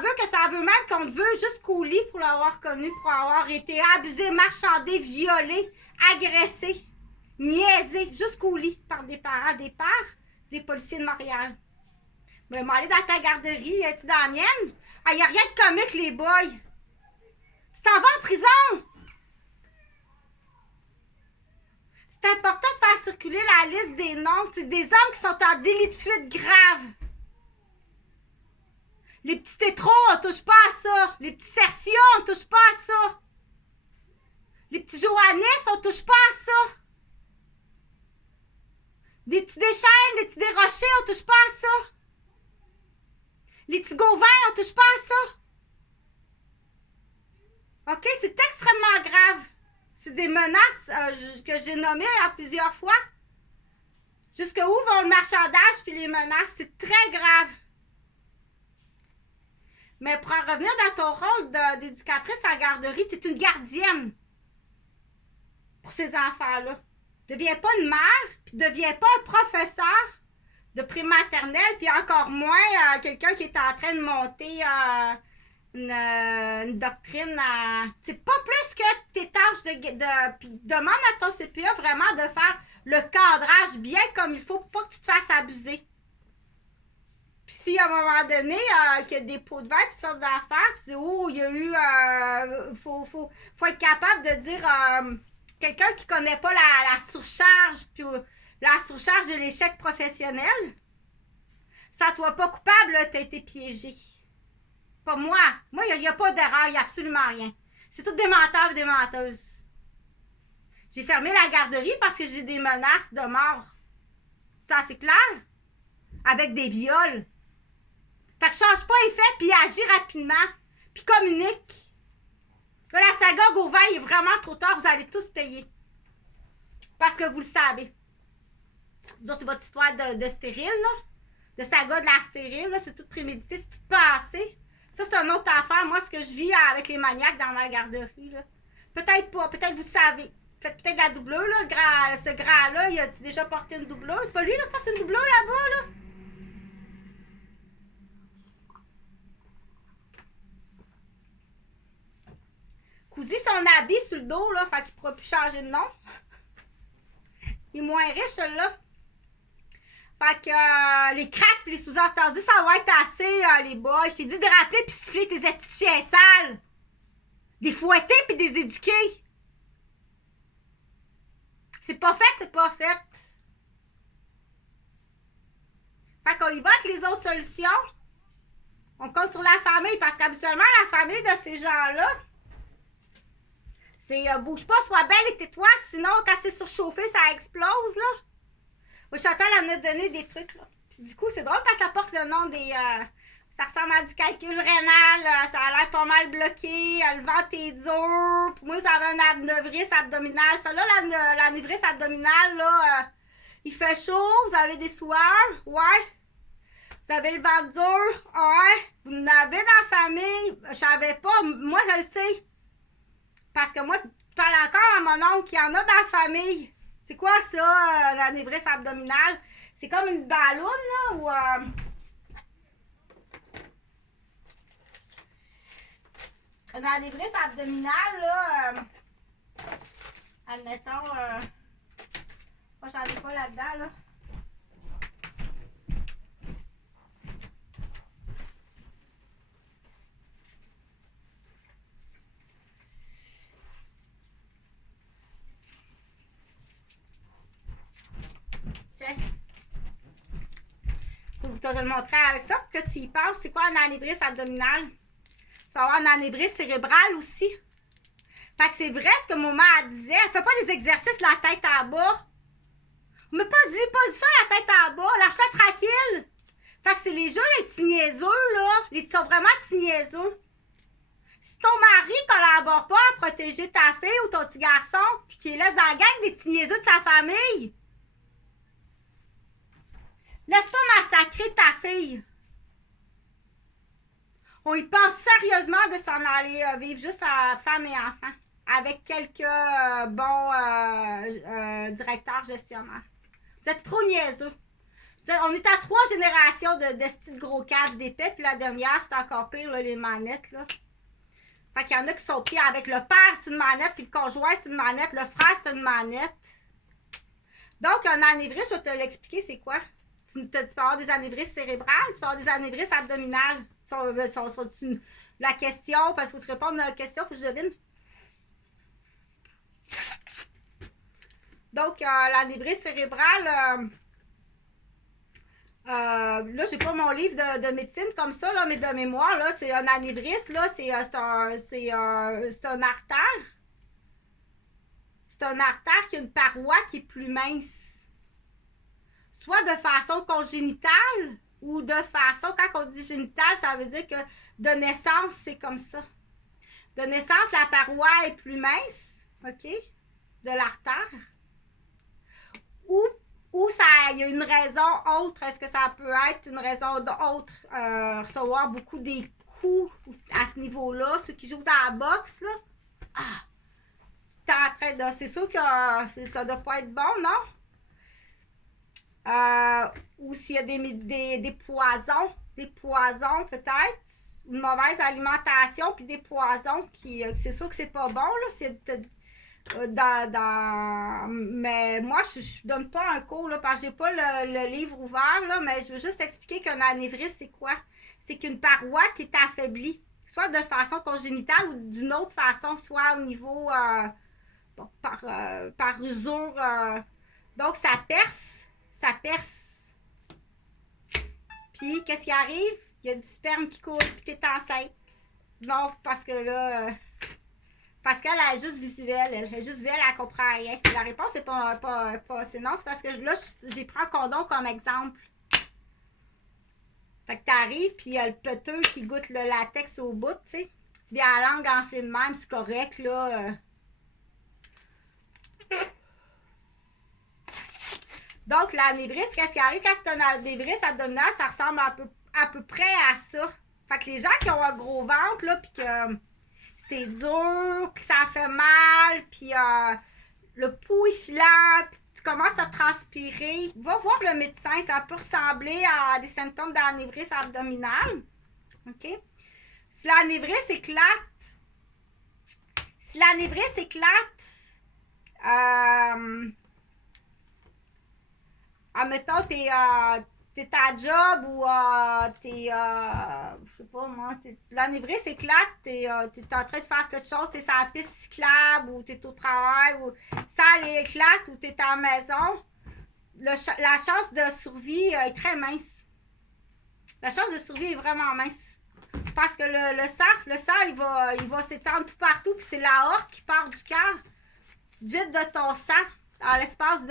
veut que ça veut même qu'on te veut jusqu'au lit pour l'avoir connu, pour avoir été abusé, marchandé, violé, agressé, niaisé, jusqu'au lit par des parents, des pères, des policiers de Montréal. Ben, m'aller dans ta garderie, es-tu dans la mienne? Ah, y a rien de comique, les boys. Tu t'en vas en prison. C'est important de faire circuler la liste des noms. C'est des hommes qui sont en délit de fuite grave. Les petits tétros, on touche pas à ça. Les petits Cercios, on touche pas à ça. Les petits Joannis, on touche pas à ça. Les petits Deschênes, les petits Desrochers, on touche pas à ça. Les petits Gauvin, on touche pas à ça. OK? C'est extrêmement grave. C'est des menaces que j'ai nommées plusieurs fois. Jusqu'où vont le marchandage puis les menaces? C'est très grave. Mais pour en revenir dans ton rôle d'éducatrice en garderie, tu es une gardienne pour ces enfants-là. Deviens pas une mère, puis deviens pas un professeur de prématernelle, puis encore moins quelqu'un qui est en train de monter une doctrine. C'est pas plus que tes tâches puis demande à ton CPA vraiment de faire le cadrage bien comme il faut pour pas que tu te fasses abuser. Puis si à un moment donné, qu'il y a des pots de verre et toutes sortes d'affaires, puis c'est il y a eu. Faut être capable de dire quelqu'un qui connaît pas la surcharge, puis la surcharge de l'échec professionnel, ça ne soit pas coupable, tu as été piégé. Pas moi. Moi, il n'y a pas d'erreur, il n'y a absolument rien. C'est tous des menteurs et des menteuses. J'ai fermé la garderie parce que j'ai des menaces de mort. Ça, c'est clair? Avec des viols. Fait que change pas les faits, puis agis rapidement, puis communique. Là, la saga Gauvin, il est vraiment trop tard, vous allez tous payer. Parce que vous le savez. Vous autres, c'est votre histoire de stérile, là. De saga de la stérile, là, c'est tout prémédité, c'est tout passé. Ça, c'est une autre affaire. Moi, ce que je vis avec les maniaques dans ma garderie, là. Peut-être pas, peut-être vous savez. Faites peut-être la doubleuse, là, ce gras-là, il a-tu déjà porté une doubleuse? C'est pas lui, là, qui porte une doubleuse là-bas, là? Cousi son habit sur le dos, là, fait qu'il pourra plus changer de nom. Il est moins riche, celui-là. Fait que les cracks pis les sous-entendus, ça va être assez, les boys. Je t'ai dit de rappeler pis siffler tes estis chiens sales. Des fouettés pis des éduqués. C'est pas fait, c'est pas fait. Fait qu'on y va avec les autres solutions. On compte sur la famille parce qu'habituellement, la famille de ces gens-là, c'est bouge pas, sois belle et tais-toi, sinon quand c'est surchauffé, ça explose, là. Moi, Chantal en a donné des trucs, là. Puis Puis du coup, c'est drôle parce que ça porte le nom des... ça ressemble à du calcul rénal, ça a l'air pas mal bloqué, le ventre est dur. Puis moi, vous avez un anévrisme abdominal. Ça là, l'anévrisme abdominal, là, il fait chaud, vous avez des sueurs, ouais. Vous avez le ventre dur, ouais. Vous en avez dans la famille, je savais pas, moi je le sais. Parce que moi, je parle encore à mon oncle qui en a dans la famille. C'est quoi ça, l'anévrisme abdominal? C'est comme une balloune, là, ou... un anévrisme abdominal, là... admettons... moi, j'en ai pas là-dedans, là. Je vais le montrer avec ça pour que tu y penses. C'est quoi un anévrisme abdominal? Tu vas avoir un anévrisme cérébral aussi. Fait que c'est vrai ce que maman disait. Elle fait pas des exercices la tête en bas. On m'a pas dit ça la tête en bas. Lâche-la tranquille. Fait que c'est les jeux, les petits niaiseux, là. Les petits sont vraiment petits niaiseux. Si ton mari collabore pas à protéger ta fille ou ton petit garçon, puis qu'il laisse dans la gang des petits niaiseux de sa famille, laisse pas massacrer ta fille. On y pense sérieusement de s'en aller vivre juste à femme et enfants. Avec quelques bons directeurs gestionnaires. Vous êtes trop niaiseux. On est à 3 générations de gros cadres d'épais, puis la dernière, c'est encore pire, là, les manettes. Là. Fait qu'il y en a qui sont pris avec le père, c'est une manette, puis le conjoint, c'est une manette, le frère, c'est une manette. Donc, un anévrisme, je vais te l'expliquer, c'est quoi? Tu peux avoir des anévrismes cérébrales, tu peux avoir des anévrismes abdominales. La question, parce qu'il faut te répondre à la question, il faut que je devine. Donc, l'anévrisme cérébrale, là, j'ai pas mon livre de médecine comme ça, là, mais de mémoire, là, c'est un anévrisme, là, c'est un artère. C'est un artère qui a une paroi qui est plus mince. Soit de façon congénitale, ou de façon, quand on dit génitale, ça veut dire que de naissance, c'est comme ça. De naissance, la paroi est plus mince, OK, de l'artère. Ou il y a une raison autre. Est-ce que ça peut être une raison autre? Recevoir beaucoup des coups à ce niveau-là. Ceux qui jouent à la boxe, là. Ah! T'es en train de... C'est sûr que ça doit pas être bon, non? Ou s'il y a des poisons. Des poisons, peut-être. Une mauvaise alimentation, puis des poisons qui... c'est sûr que c'est pas bon, là. C'est mais moi, je donne pas un cours, là, parce que j'ai pas le livre ouvert, là, mais je veux juste expliquer qu'un anévrisme, c'est quoi? C'est qu'une paroi qui est affaiblie, soit de façon congénitale ou d'une autre façon, soit au niveau par usure. Donc, ça perce. Puis, qu'est-ce qui arrive? Il y a du sperme qui coule, puis t'es enceinte. Non, parce que là... parce qu'elle est juste visuelle, elle est juste visuelle, elle comprend rien. La réponse, c'est pas c'est non, c'est parce que là, j'ai pris un condom comme exemple. Fait que t'arrives, puis il y a le peteux qui goûte le latex au bout, tu sais. Tu viens à la langue enflée de même, c'est correct, là. Donc, l'anévrisme, qu'est-ce qui arrive quand c'est un anévrisme abdominal, ça ressemble à peu près à ça. Fait que les gens qui ont un gros ventre, là, puis que... c'est dur, puis ça fait mal, puis le pouls est filant, puis tu commences à transpirer. Va voir le médecin, ça peut ressembler à des symptômes d'anévrisme abdominal. OK? Si l'anévrisme éclate, admettons, t'es à job ou je sais pas moi, l'anévrisme éclate, t'es en train de faire quelque chose, t'es sur la piste cyclable ou t'es au travail ou ça éclate ou t'es à la maison, la chance de survie est très mince. La chance de survie est vraiment mince. Parce que le sang, il va s'étendre tout partout, puis c'est l'aorte qui part du cœur. Vide de ton sang, dans l'espace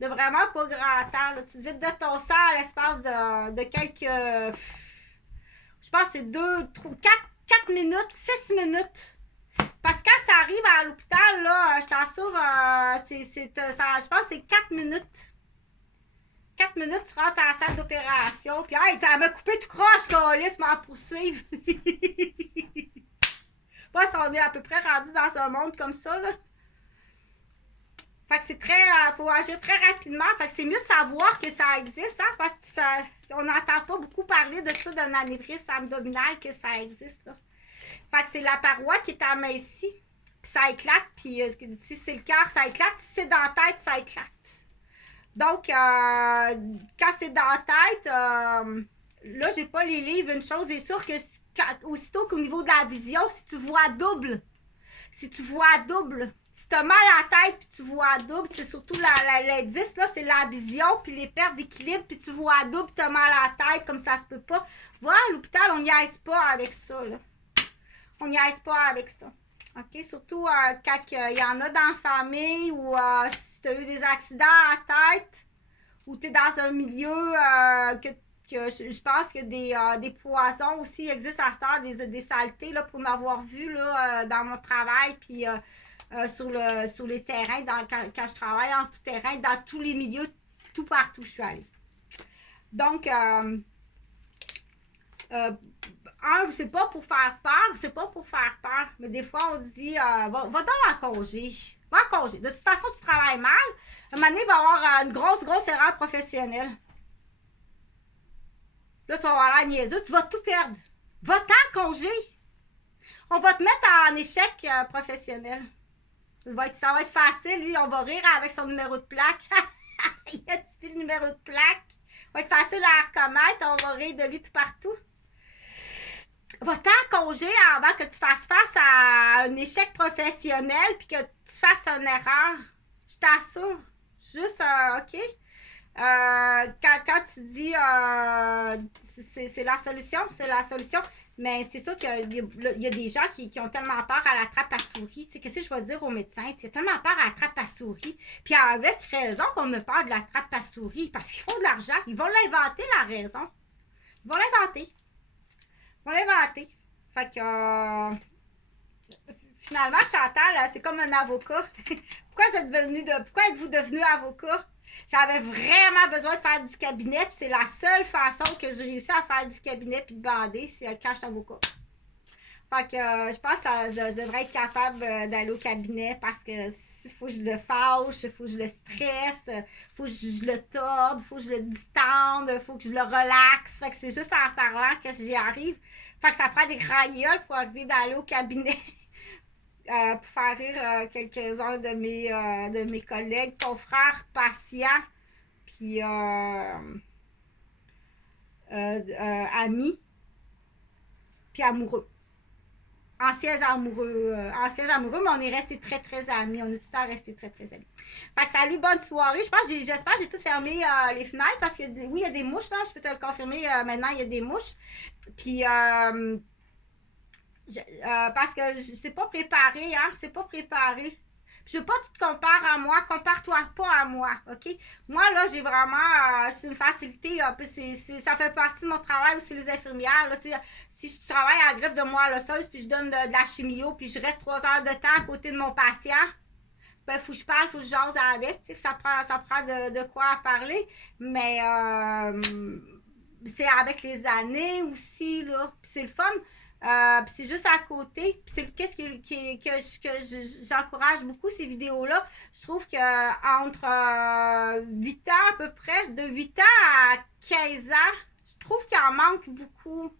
de vraiment pas grand temps. Là. Tu te vides de ton sang à l'espace de quelques... Je pense que c'est 4 minutes, 6 minutes. Parce que quand ça arrive à l'hôpital, là, je t'assure, je pense que c'est 4 minutes. 4 minutes, tu rentres à la salle d'opération, puis hey, elle m'a coupé tout croche, câlisse, m'en poursuivre. Pas si on est à peu près rendu dans un monde comme ça, là. Fait que c'est très... faut agir très rapidement. Fait que c'est mieux de savoir que ça existe, hein, parce que on n'entend pas beaucoup parler de ça, d'un anévrisme abdominal, que ça existe, là. Fait que c'est la paroi qui est amincie, puis ça éclate, puis si c'est le cœur, ça éclate. Si c'est dans la tête, ça éclate. Donc, quand c'est dans la tête, là, j'ai pas les livres. Une chose est sûre que aussitôt qu'au niveau de la vision, si tu vois double, si tu as mal à la tête puis tu vois double, c'est surtout l'indice, là, c'est la vision puis les pertes d'équilibre, puis tu vois double puis tu as mal à la tête, comme ça se peut pas. Voilà, à l'hôpital, on n'y aise pas avec ça, là. On n'y aise pas avec ça. OK? Surtout quand il y en a dans la famille ou si tu as eu des accidents à la tête ou tu es dans un milieu que je pense que des poisons aussi existent à cette heure, des saletés, là, pour m'avoir vu là, dans mon travail, puis sur les terrains, quand je travaille en tout terrain, dans tous les milieux, tout partout je suis allée. Donc, c'est pas pour faire peur, mais des fois on dit va donc en congé. Va en congé. De toute façon, tu travailles mal. À un moment donné, il va y avoir une grosse erreur professionnelle. Là, tu vas avoir la niaiseux, tu vas tout perdre. Va-t'en en congé. On va te mettre en échec professionnel. Ça va être facile, lui, on va rire avec son numéro de plaque. Il a dit le numéro de plaque. Ça va être facile à reconnaître, on va rire de lui tout partout. Va-t'en en congé avant que tu fasses face à un échec professionnel puis que tu fasses une erreur. Je t'assure. Juste, OK? Quand tu dis c'est la solution, mais c'est sûr qu'il y a des gens qui ont tellement peur à la trappe à souris. Tu sais, qu'est-ce que je vais dire aux médecins? Il y a tellement peur à la trappe à souris. Puis avec raison qu'on a peur de la trappe à souris, parce qu'ils font de l'argent. Ils vont l'inventer, la raison. Ils vont l'inventer. Fait que finalement, Chantal, c'est comme un avocat. Pourquoi êtes-vous devenu avocat? J'avais vraiment besoin de faire du cabinet, puis c'est la seule façon que j'ai réussi à faire du cabinet puis de bander, c'est quand je suis avocat. Fait que je pense que je devrais être capable d'aller au cabinet parce que il faut que je le fâche, il faut que je le stresse, il faut que je le torde, il faut que je le distende, il faut que je le relaxe. Fait que c'est juste en parlant que j'y arrive. Fait que ça prend des cragnoles pour arriver d'aller au cabinet. Pour faire rire quelques-uns de mes collègues, confrères, patients, puis amis, puis amoureux. Anciens amoureux, mais on est restés très, très amis. On est tout le temps restés très, très amis. Fait que salut, bonne soirée. J'espère que j'ai tout fermé les fenêtres parce que oui, il y a des mouches, là. Je peux te le confirmer maintenant, il y a des mouches. Puis, parce que c'est pas préparé, hein. C'est pas préparé. Puis je veux pas que tu te compares à moi. Compare-toi pas à moi, OK? Moi, là, j'ai vraiment... c'est une facilité. Ça fait partie de mon travail aussi, les infirmières. Là, si je travaille à la greffe de moelle osseuse, puis je donne de la chimio, puis je reste 3 heures de temps à côté de mon patient, ben, faut que je parle, faut que je jase avec. Ça prend de quoi à parler. Mais c'est avec les années aussi, là. Puis c'est le fun. Puis c'est juste à côté. Puis c'est qu'est-ce que j'encourage beaucoup ces vidéos-là. Je trouve que entre 8 ans à peu près, de 8 ans à 15 ans, je trouve qu'il en manque beaucoup.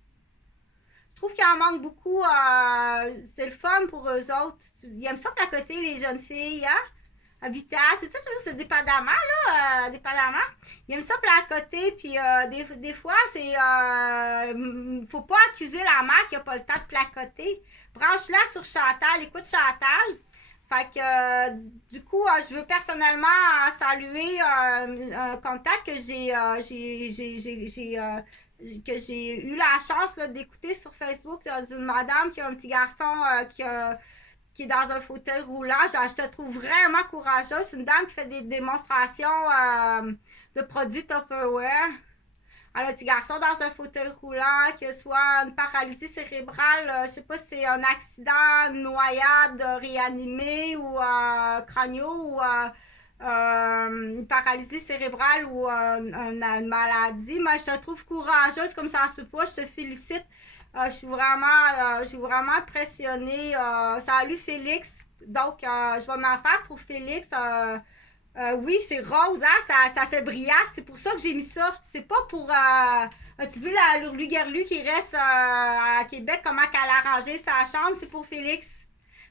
C'est le fun pour eux autres. Ils aiment ça placoter les jeunes filles, hein? À 8 ans. C'est dépendamment, là. Dépendamment. Ils aiment ça placoter, puis des fois, c'est... faut pas accuser la mère qui a pas le temps de placoter. Branche-la sur Chantal. Écoute Chantal. Fait que, du coup, je veux personnellement saluer un contact que j'ai eu la chance d'écouter sur Facebook d'une madame qui a un petit garçon qui est dans un fauteuil roulant. Je te trouve vraiment courageuse. C'est une dame qui fait des démonstrations de produits Tupperware. Elle a un petit garçon dans un fauteuil roulant, qui a soit une paralysie cérébrale, je sais pas si c'est un accident, une noyade réanimée ou crânio ou une paralysie cérébrale ou une maladie. Mais je te trouve courageuse comme ça se peut pas. Je te félicite. Je suis vraiment impressionnée. Salut Félix. Donc, je vais m'en faire pour Félix. Oui, c'est rose, hein? Ça fait brillant. C'est pour ça que j'ai mis ça. C'est pas pour... as-tu vu la l'Hurlugerlu qui reste à Québec, comment qu'elle a arrangé sa chambre? C'est pour Félix.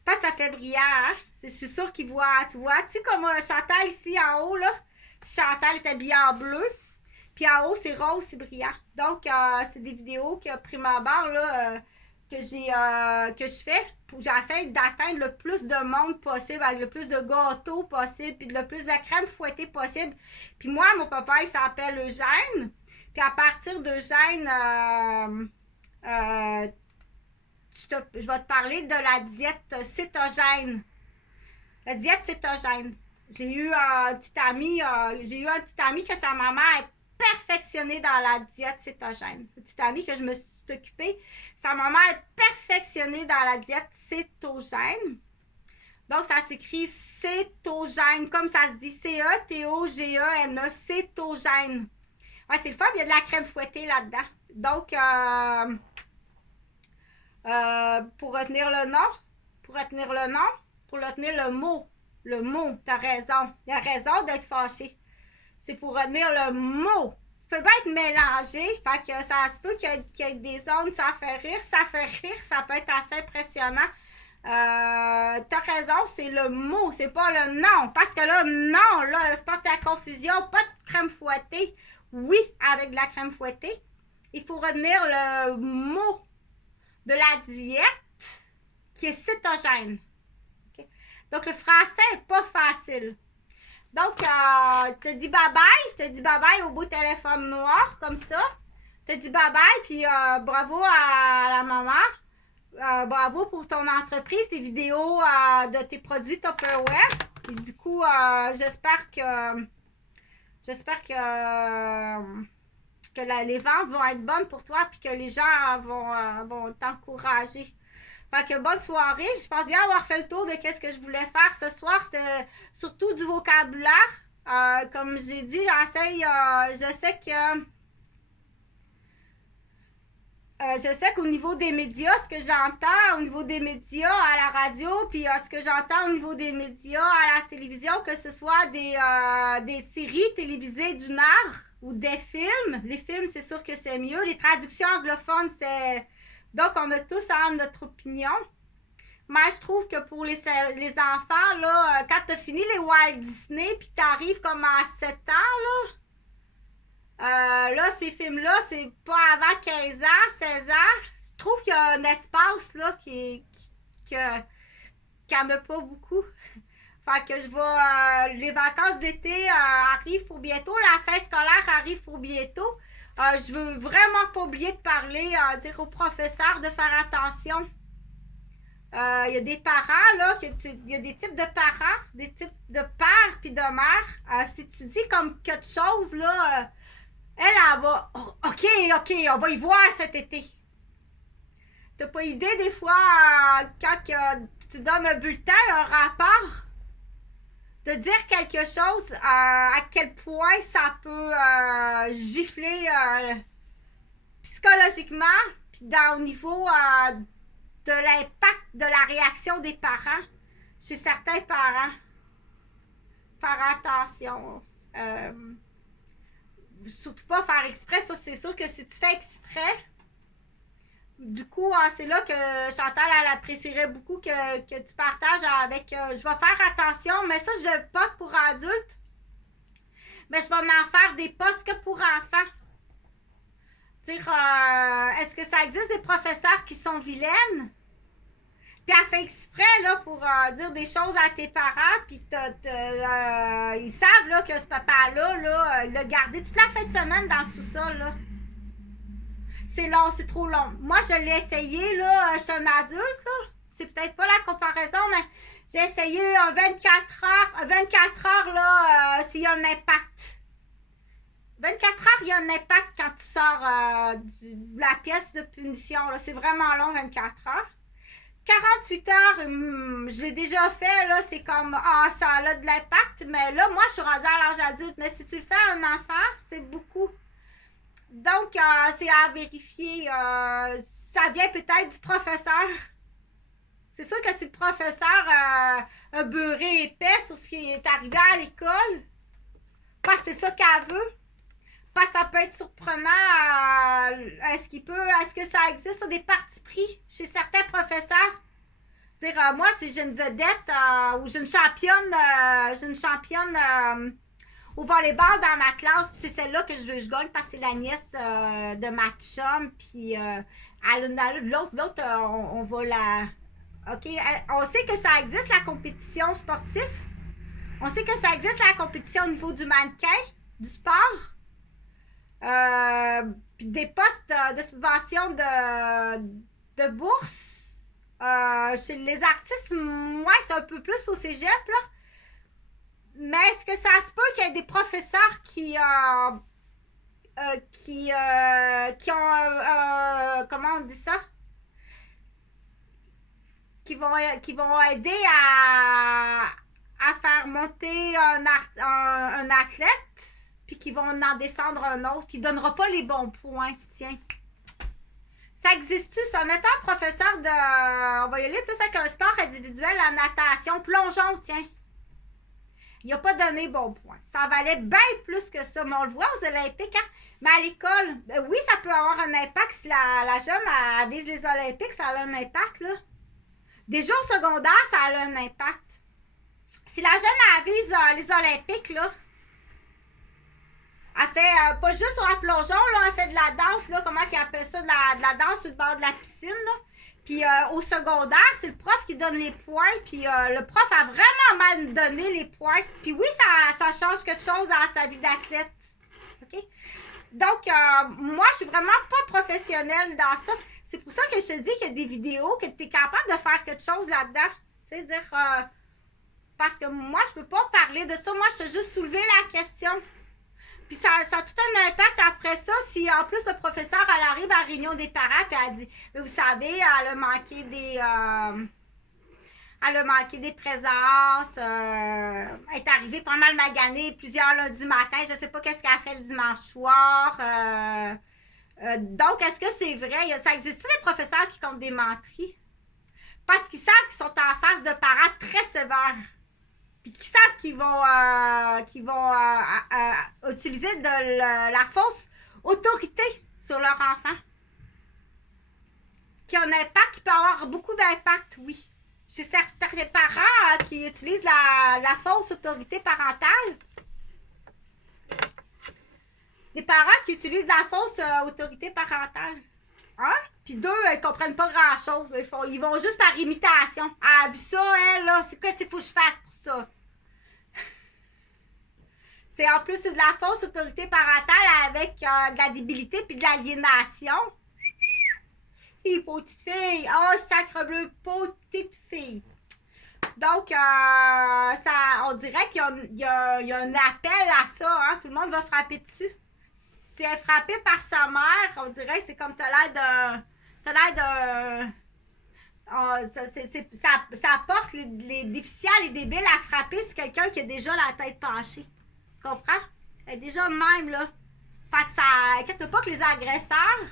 Parce que ça fait brillant, hein? Je suis sûre qu'il voit. Tu vois? Tu sais, comme Chantal ici en haut, là. Chantal est habillée en bleu. Puis en haut, c'est rose, c'est brillant. Donc, c'est des vidéos que, prime abord, là, que je fais. J'essaie d'atteindre le plus de monde possible, avec le plus de gâteaux possible, puis le plus de crème fouettée possible. Puis moi, mon papa, il s'appelle Eugène. Puis à partir d'Eugène, je vais te parler de la diète cétogène. La diète cétogène. J'ai eu un petit ami que sa maman est perfectionnée dans la diète cétogène. Un petit ami que je me suis occupée. Sa maman est perfectionnée dans la diète cétogène. Donc, ça s'écrit cétogène, comme ça se dit C-E-T-O-G-E-N-E, cétogène. Ouais, c'est le fun, il y a de la crème fouettée là-dedans. Donc, pour retenir le mot, t'as raison. Il a raison d'être fâché. C'est pour retenir le mot. Il peut bien être mélangé. Fait que ça se peut qu'il y ait des ondes, ça fait rire. Ça fait rire, ça peut être assez impressionnant. T'as raison, c'est le mot, c'est pas le nom. Parce que là, non, là, c'est pas ta confusion. Pas de crème fouettée. Oui, avec de la crème fouettée. Il faut retenir le mot de la diète qui est cétogène. Okay? Donc, le français n'est pas facile. Donc, je te dis bye-bye. Je te dis bye-bye au beau téléphone noir, comme ça. Je te dis bye-bye, puis bravo à la maman. Bravo pour ton entreprise, tes vidéos de tes produits Tupperware. Et du coup, j'espère que les ventes vont être bonnes pour toi, puis que les gens vont t'encourager. Fait que bonne soirée. Je pense bien avoir fait le tour de qu'est-ce que je voulais faire ce soir. C'était surtout du vocabulaire. Comme j'ai dit, j'essaye. Je sais qu'au niveau des médias, ce que j'entends au niveau des médias à la radio, puis ce que j'entends au niveau des médias à la télévision, que ce soit des séries télévisées d'une heure ou des films. Les films, c'est sûr que c'est mieux. Les traductions anglophones, c'est... Donc, on a tous notre opinion. Mais je trouve que pour les enfants, là, quand tu as fini les Walt Disney, puis tu arrives comme à 7 ans, là, ces films-là, c'est pas avant 15 ans, 16 ans. Je trouve qu'il y a un espace, là, qui en a pas beaucoup. Fait que les vacances d'été arrivent pour bientôt. La fin scolaire arrive pour bientôt. Je veux vraiment pas oublier de parler, dire aux professeurs de faire attention. Il y a des parents, là, il y a des types de parents, des types de pères puis de mères. Si tu dis comme quelque chose, là, elle va, OK, on va y voir cet été. T'as pas idée, des fois, quand tu donnes un bulletin, un rapport, de dire quelque chose, à quel point ça peut gifler psychologiquement, puis au niveau de l'impact de la réaction des parents chez certains parents. Faire attention. Surtout pas faire exprès, ça c'est sûr que si tu fais exprès, du coup, c'est là que Chantal, elle apprécierait beaucoup que tu partages avec... je vais faire attention, mais ça, je poste pour adultes. Mais je vais m'en faire des posts que pour enfants. Dire, est-ce que ça existe des professeurs qui sont vilaines? Puis elle fait exprès, là, pour dire des choses à tes parents, puis ils savent, là, que ce papa-là, là, il l'a gardé toute la fin de semaine dans le sous-sol, là. C'est long, c'est trop long. Moi, je l'ai essayé, là, je suis un adulte, là. c'est peut-être pas la comparaison, mais j'ai essayé un 24 heures, là, s'il y a un impact. 24 heures, il y a un impact quand tu sors de la pièce de punition. C'est vraiment long, 24 heures. 48 heures, je l'ai déjà fait, là, c'est comme, ça a de l'impact, mais là, moi, je suis rendue à l'âge adulte, mais si tu le fais à un enfant, c'est beaucoup. Donc, c'est à vérifier. Ça vient peut-être du professeur. C'est sûr que si le professeur a beurré épais sur ce qui est arrivé à l'école, parce que c'est ça qu'elle veut, parce que ça peut être surprenant. Est-ce que ça existe sur des partis pris chez certains professeurs? Dire, moi, si j'ai une vedette ou j'ai une championne au volleyball dans ma classe, puis c'est celle-là que je gagne parce que c'est la nièce de ma chum, puis l'autre, on va la... OK, on sait que ça existe, la compétition sportive. On sait que ça existe, la compétition au niveau du mannequin, du sport. Puis des postes de subvention de bourse. Chez les artistes, moi, c'est un peu plus au cégep, là. Mais est-ce que ça se peut qu'il y ait des professeurs qui ont, comment on dit ça? Qui vont aider à faire monter un athlète, puis qui vont en descendre un autre, qui ne donnera pas les bons points. Tiens. Ça existe-tu, ça? Mettons un professeur de... On va y aller plus avec un sport individuel, la natation, plongeon, tiens. Il n'a pas donné bon point. Ça valait bien plus que ça. Mais on le voit aux Olympiques, hein? Mais à l'école, oui, ça peut avoir un impact. Si la jeune elle vise les Olympiques, ça a un impact, là. Déjà au secondaire, ça a un impact. Si la jeune elle vise les Olympiques, là, elle fait pas juste sur un plongeon, là, elle fait de la danse, là, comment ils appellent ça, de la danse sur le bord de la piscine, là. Puis au secondaire, c'est le prof qui donne les points, puis le prof a vraiment mal donné les points. Puis oui, ça change quelque chose dans sa vie d'athlète. OK? Donc, moi, je suis vraiment pas professionnelle dans ça. C'est pour ça que je te dis qu'il y a des vidéos, que tu es capable de faire quelque chose là-dedans. Tu sais, dire... parce que moi, je peux pas parler de ça. Moi, je te juste soulever la question. Puis ça a tout un impact après ça. Si en plus le professeur, elle arrive à la réunion des parents, puis elle dit, vous savez, elle a manqué des présences. Elle est arrivée pas mal maganée plusieurs lundis matin. Je sais pas qu'est-ce qu'elle a fait le dimanche soir. Donc, est-ce que c'est vrai? Ça existe-tu des professeurs qui comptent des menteries? Parce qu'ils savent qu'ils sont en face de parents très sévères. Puis qui savent qu'ils vont utiliser de la fausse autorité sur leur enfant. Qui a un impact, qui peut avoir beaucoup d'impact, oui. Chez certains parents qui utilisent la fausse autorité parentale. Des parents qui utilisent la fausse autorité parentale. Hein? Puis deux, ils comprennent pas grand-chose. Ils vont juste par imitation. Ah, puis ça, elle, là, c'est quoi qu'il faut que je fasse pour ça? C'est en plus c'est de la fausse autorité parentale avec de la débilité puis de l'aliénation. Et petite fille. Oh, sacre bleu, petite fille. Donc, on dirait qu'il y a un appel à ça. Hein? Tout le monde va frapper dessus. Si elle est frappée par sa mère, on dirait que c'est comme t'as l'air d'un... ça apporte les déficients, les débiles à frapper sur quelqu'un qui a déjà la tête penchée. Tu comprends? Elle est déjà de même, là. Fait que ça... Inquiète pas que les agresseurs,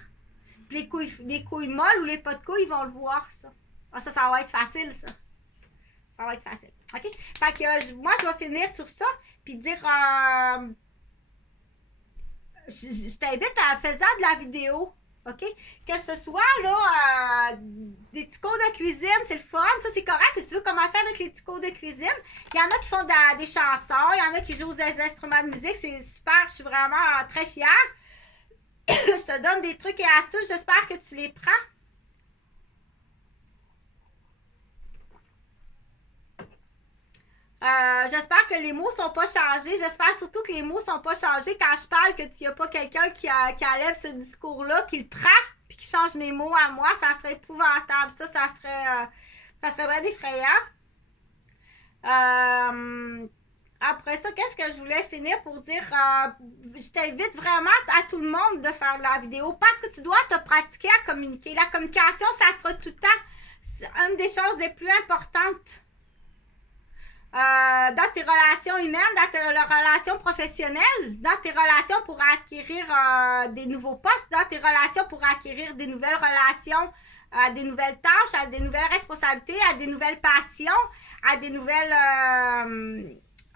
les couilles molles ou les pas de couilles, ils vont le voir, ça. Ah, ça va être facile, ça. Ça va être facile. OK? Fait que moi, je vais finir sur ça, puis dire... je t'invite à faire de la vidéo. OK? Que ce soit, là, des petits cours de cuisine, c'est le fun. Ça, c'est correct. Si tu veux commencer avec les petits cours de cuisine, il y en a qui font des chansons, il y en a qui jouent des instruments de musique. C'est super. Je suis vraiment très fière. Je te donne des trucs et astuces. J'espère que tu les prends. J'espère que les mots sont pas changés. J'espère surtout que les mots sont pas changés quand je parle, qu'il n'y a pas quelqu'un qui enlève ce discours-là, qui le prend, puis qui change mes mots à moi. Ça serait épouvantable. Ça serait Ça serait vraiment effrayant. Après ça, qu'est-ce que je voulais finir pour dire? Je t'invite vraiment à tout le monde de faire de la vidéo parce que tu dois te pratiquer à communiquer. La communication, ça sera tout le temps une des choses les plus importantes dans tes relations humaines, dans tes relations professionnelles, dans tes relations pour acquérir des nouveaux postes, dans tes relations pour acquérir des nouvelles relations, à des nouvelles tâches, à des nouvelles responsabilités, à des nouvelles passions, à des nouvelles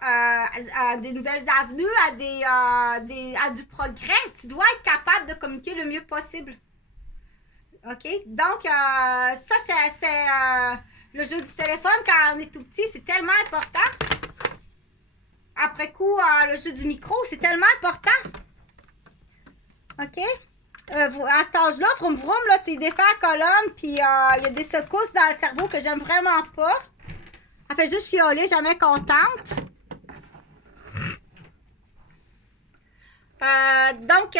à des nouvelles avenues, à du progrès. Tu dois être capable de communiquer le mieux possible. OK? Donc, ça, c'est le jeu du téléphone quand on est tout petit, c'est tellement important. Après coup, le jeu du micro, c'est tellement important. OK? À cet âge-là, vroom vroom, là, tu défais la colonne, puis il y a des secousses dans le cerveau que j'aime vraiment pas. Elle fait juste chialer, jamais contente. Donc,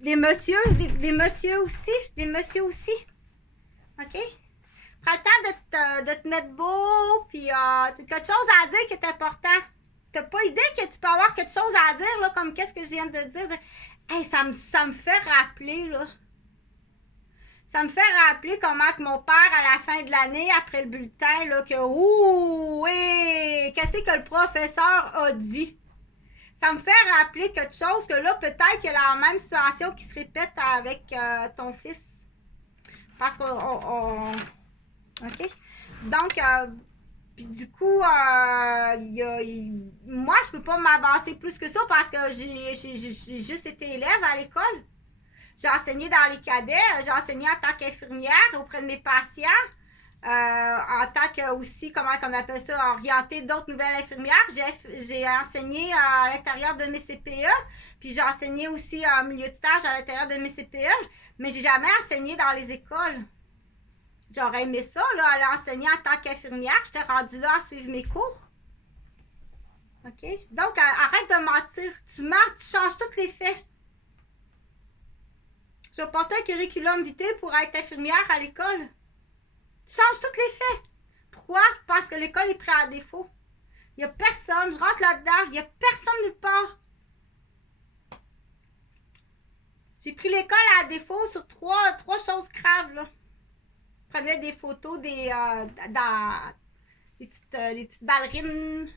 les messieurs aussi. OK? Prends le temps de te mettre beau, puis quelque chose à dire qui est important. T'as pas idée que tu peux avoir quelque chose à dire, là, comme qu'est-ce que je viens de dire. Hey, ça me fait rappeler, là. Ça me fait rappeler comment que mon père, à la fin de l'année, après le bulletin, là, que ouh, oui, qu'est-ce que le professeur a dit? Ça me fait rappeler quelque chose que là, peut-être qu'il y a la même situation qui se répète avec ton fils. Parce qu'on... OK? Donc, puis du coup, moi, je peux pas m'avancer plus que ça parce que j'ai juste été élève à l'école. J'ai enseigné dans les cadets, j'ai enseigné en tant qu'infirmière auprès de mes patients. En tant que aussi, comment on appelle ça, orienter d'autres nouvelles infirmières. J'ai enseigné à l'intérieur de mes CPE, puis j'ai enseigné aussi en milieu de stage à l'intérieur de mes CPE, mais j'ai jamais enseigné dans les écoles. J'aurais aimé ça, là, aller enseigner en tant qu'infirmière. J'étais rendue là à suivre mes cours. OK? Donc, arrête de mentir. Tu mens, tu changes tous les faits. Je vais porter un curriculum vitae pour être infirmière à l'école. Tu changes tous les faits. Pourquoi? Parce que l'école est prise à défaut. Il n'y a personne. Je rentre là-dedans. Il n'y a personne nulle part. J'ai pris l'école à défaut sur trois choses graves, là. Je prenais des photos des petites ballerines,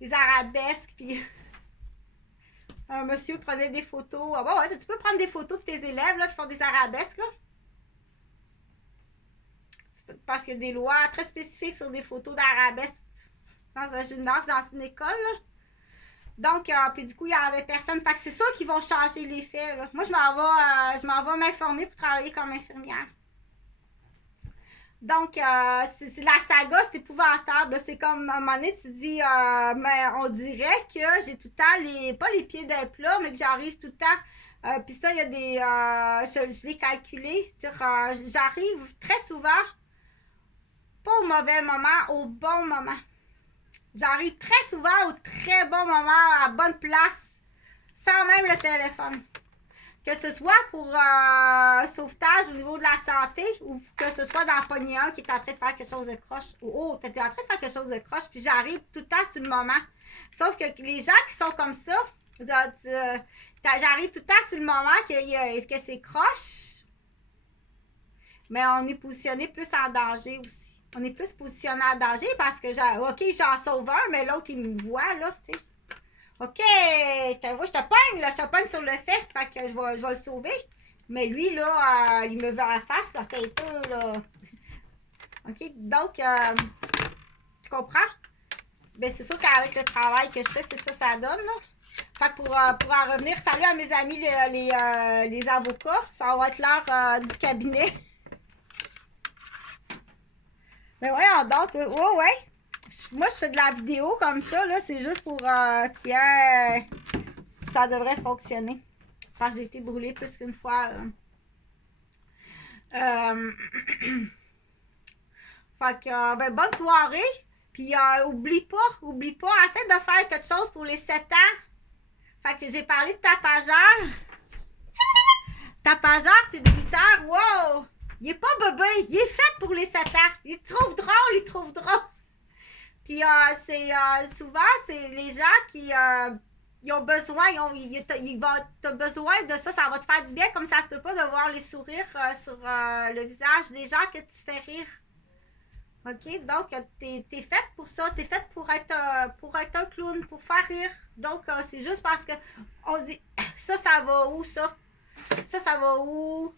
des arabesques, puis un monsieur prenait des photos. Ah bon, ouais, tu peux prendre des photos de tes élèves là, qui font des arabesques, là. Parce qu'il y a des lois très spécifiques sur des photos d'arabesques dans un gymnase, dans une école, là. Donc, puis du coup, il n'y avait personne. Fait que c'est ça qui vont changer les faits, là. Moi, je m'en vais m'informer pour travailler comme infirmière. Donc, c'est la saga, c'est épouvantable. C'est comme, à un moment donné, tu dis, mais on dirait que j'ai tout le temps, pas les pieds d'un plat, mais que j'arrive tout le temps. Puis ça, il y a des, je l'ai calculé. J'arrive très souvent, pas au mauvais moment, au bon moment. J'arrive très souvent au très bon moment, à la bonne place, sans même le téléphone. Que ce soit pour sauvetage au niveau de la santé ou que ce soit dans Pogné 1 qui est en train de faire quelque chose de croche. Oh, t'es en train de faire quelque chose de croche, puis j'arrive tout le temps sur le moment. Sauf que les gens qui sont comme ça, j'arrive tout le temps sur le moment est-ce que c'est croche? Mais on est positionné plus en danger aussi. On est plus positionné en danger parce que, OK, j'en sauve un, mais l'autre, il me voit, là, tu sais. OK, je te pogne sur le fait que je vais le sauver. Mais lui, là, il me veut en face, là, t'es peu, là. OK, donc, tu comprends? Ben, c'est sûr qu'avec le travail que je fais, c'est ça donne, là. Fait que pour en revenir, salut à mes amis les avocats. Ça va être l'heure du cabinet. Mais ouais, en date, ouais. Moi, je fais de la vidéo comme ça, là. C'est juste pour, tiens, ça devrait fonctionner. Parce que j'ai été brûlée plus qu'une fois, fait que, ben, bonne soirée. Puis, oublie pas, essaie de faire quelque chose pour les 7 ans. Fait que j'ai parlé de tapageur. Tapageur, puis de 8 heures, wow! Il est pas bébé, il est fait pour les 7 ans. Il trouve drôle, il trouve drôle. Puis c'est souvent, c'est les gens qui ils ont besoin, t'as besoin de ça, ça va te faire du bien, comme ça se peut pas de voir les sourires sur le visage des gens que tu fais rire. OK? Donc, t'es faite pour ça, t'es faite pour être un clown, pour faire rire. Donc, c'est juste parce que on dit, ça va où, ça? Ça va où?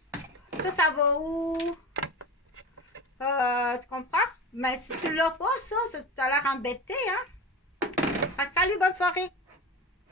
Ça va où? Tu comprends? Mais si tu l'as pas, ça t'a l'air embêté, hein? Fait que salut, bonne soirée!